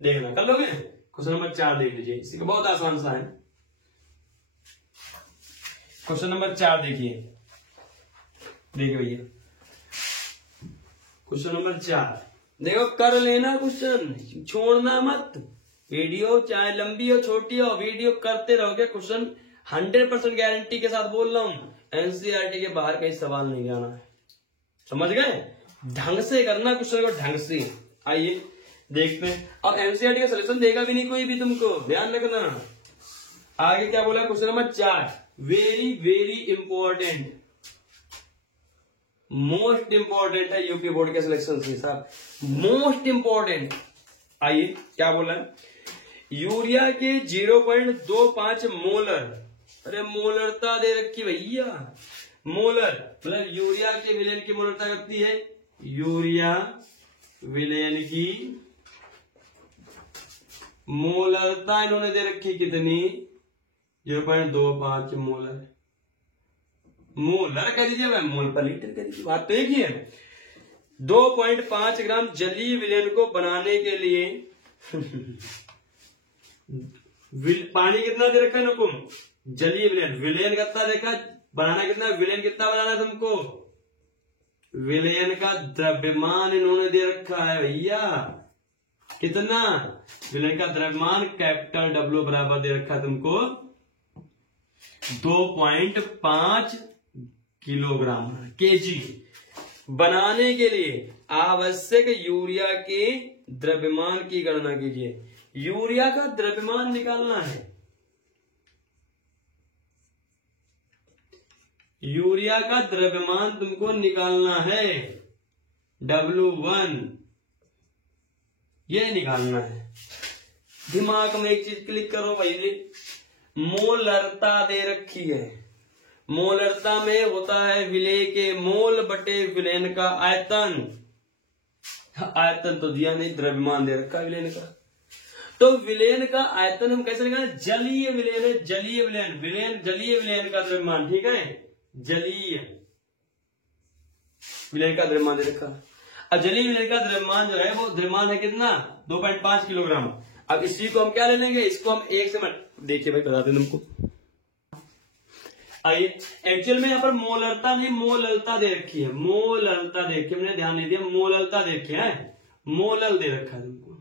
देखना कर लोगे। क्वेश्चन नंबर 4 देख लीजिए, इसी का बहुत आसान सा है। क्वेश्चन नंबर 4 देखिए भैया, क्वेश्चन नंबर 4 देखो, कर लेना क्वेश्चन, छोड़ना मत। वीडियो चाहे लंबी हो छोटी हो, वीडियो करते रहोगे। क्वेश्चन 100% गारंटी के साथ बोल रहा हूं, एनसीईआरटी के बाहर कहीं सवाल नहीं आना है, समझ गए। ढंग से करना क्वेश्चन को, ढंग से। आइए देखते हैं। अब एनसीईआरटी का सॉल्यूशन देगा भी नहीं कोई भी, तुमको ध्यान रखना। आगे क्या बोला, question number 4 very very important, most important है यूपी बोर्ड के सिलेक्शन से साहब, मोस्ट इंपॉर्टेंट। आइए क्या बोला, यूरिया के 0.25 मोलर, अरे मोलरता दे रखी भैया, मोलर मतलब यूरिया के विलेन की मोलरता कितनी है, यूरिया विलेन की मोलरता इन्होंने दे रखी कितनी, 0.25 मोलर, मोलर कह दीजिए, मैं मोल पर लीटर कह दीजिए, बात तो एक ही है। 2.5 ग्राम जलीय विलेन को बनाने के लिए पानी कितना दे रखा है नुकुम, जलीय विलेन, विलेन कितना देखा, बनाना कितना, विलेन कितना बनाना तुमको, विलेन का द्रव्यमान इन्होंने दे रखा है भैया, कितना, विलेन का द्रव्यमान कैपिटल डब्ल्यू बराबर दे रखा है तुमको 2.5 किलोग्राम केजी। बनाने के लिए आवश्यक यूरिया के द्रव्यमान की गणना कीजिए। यूरिया का द्रव्यमान निकालना है, यूरिया का द्रव्यमान तुमको निकालना है, W1 ये निकालना है। दिमाग में एक चीज क्लिक करो भाई, मोलरता दे रखी है, मोलरता में होता है विलेय के मोल बटे विलेन का आयतन, आयतन तो दिया नहीं, द्रव्यमान दे रखा है विलेन का। तो विलेन का आयतन हम कैसे निकालें, जलीय विलेन है, जलीय विलेन, विलेन जलीय विलेन का द्रव्यमान, ठीक है, जलीय विलेन का द्रव्यमान दे रखा। अब जलीय विलेन का द्रव्यमान जो है वो द्रव्यमान है कितना, 2.5 किलोग्राम। अब इसी को हम क्या ले लेंगे, इसको हम एक से देखिए भाई बताते हैं तुमको। आइए एक्चुअल में यहाँ पर मोलरता नहीं मोललता दे रखी है, मोललता दे रखी है, मैंने ध्यान नहीं दिया, मोललता दे रखी है, मोलल दे रखा है तुमको,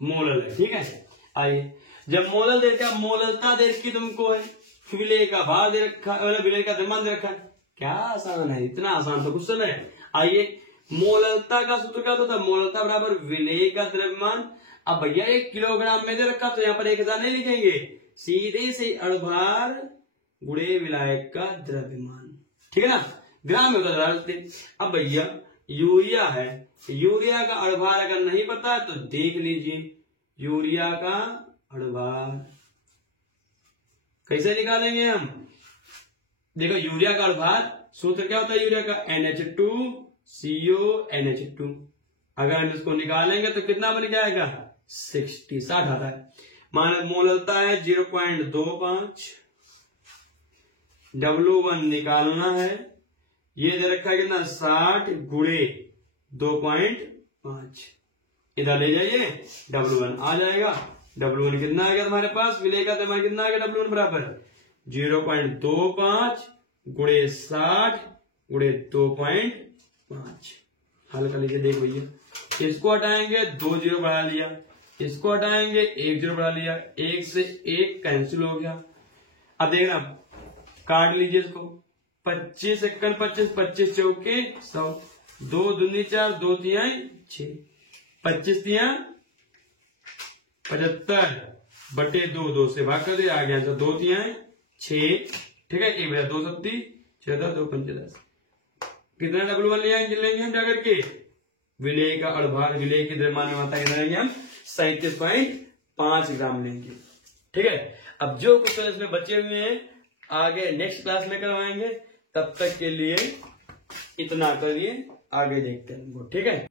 मोलल है, ठीक है। आइए जब मोलल दे रखा, मोललता दे रखी तुमको है, विलेय का भार दे रखा है, विलेय का द्रव्यमान दे रखा है, क्या आसान है, इतना आसान तो क्वेश्चन है। आइए मोललता का सूत्र क्या होता है, मोललता बराबर विलेय का द्रव्यमान। अब भैया 1 किलोग्राम में दे रखा, तो यहाँ पर 1000 नहीं लिखेंगे, सीधे से अणुभार गुणे विलायक का द्रव्यमान, ठीक है ना, ग्राम में डालते। अब भैया यूरिया है, यूरिया का अणुभार अगर नहीं पता है तो देख लीजिए, यूरिया का अणुभार कैसे निकालेंगे हम, देखो यूरिया का अणुभार सूत्र क्या होता है, यूरिया का NH2CO NH2। अगर हम इसको निकालेंगे तो कितना बन जाएगा 60 आता है। मानक मोलता है 0.25, W1 निकालना है, ये दे रखा है कितना 60 गुणे 2.5, इधर ले जाइए W1 आ जाएगा। W1 कितना आ गया तुम्हारे पास, विलेय का तुम्हारा कितना आ गया W1 बराबर 0.25 गुणे 60 गुणे 2.5। हल कर लीजिए, देख भैया इसको हटाएंगे 2 0 बढ़ा लिया, इसको हटाएंगे 1 0 बढ़ा लिया, 1 से 1 कैंसिल हो गया। अब देखना काट लीजिए इसको, 25 1 25, 25 चौके 100, 2 दूनी 4, 2 तिहाई 6, 25 तिहा 75 बटे 2, 2 से भाग कर दिया, आ गया आंसर 2 तिहाई 6। ठीक है, 1 बटा 2 सत्ती 6 2 5 10। कितना W1 लेंगे हम जाकर के विलेय का अड़भाग, विलेय की द्रव्यमान मात्रा कितना लेंगे हम 37.5 ग्राम लेंगे। ठीक है, अब जो क्वेश्चन इसमें बचे हुए हैं आगे नेक्स्ट क्लास में करवाएंगे, तब तक के लिए इतना करिए, आगे देखते हैं। ठीक है।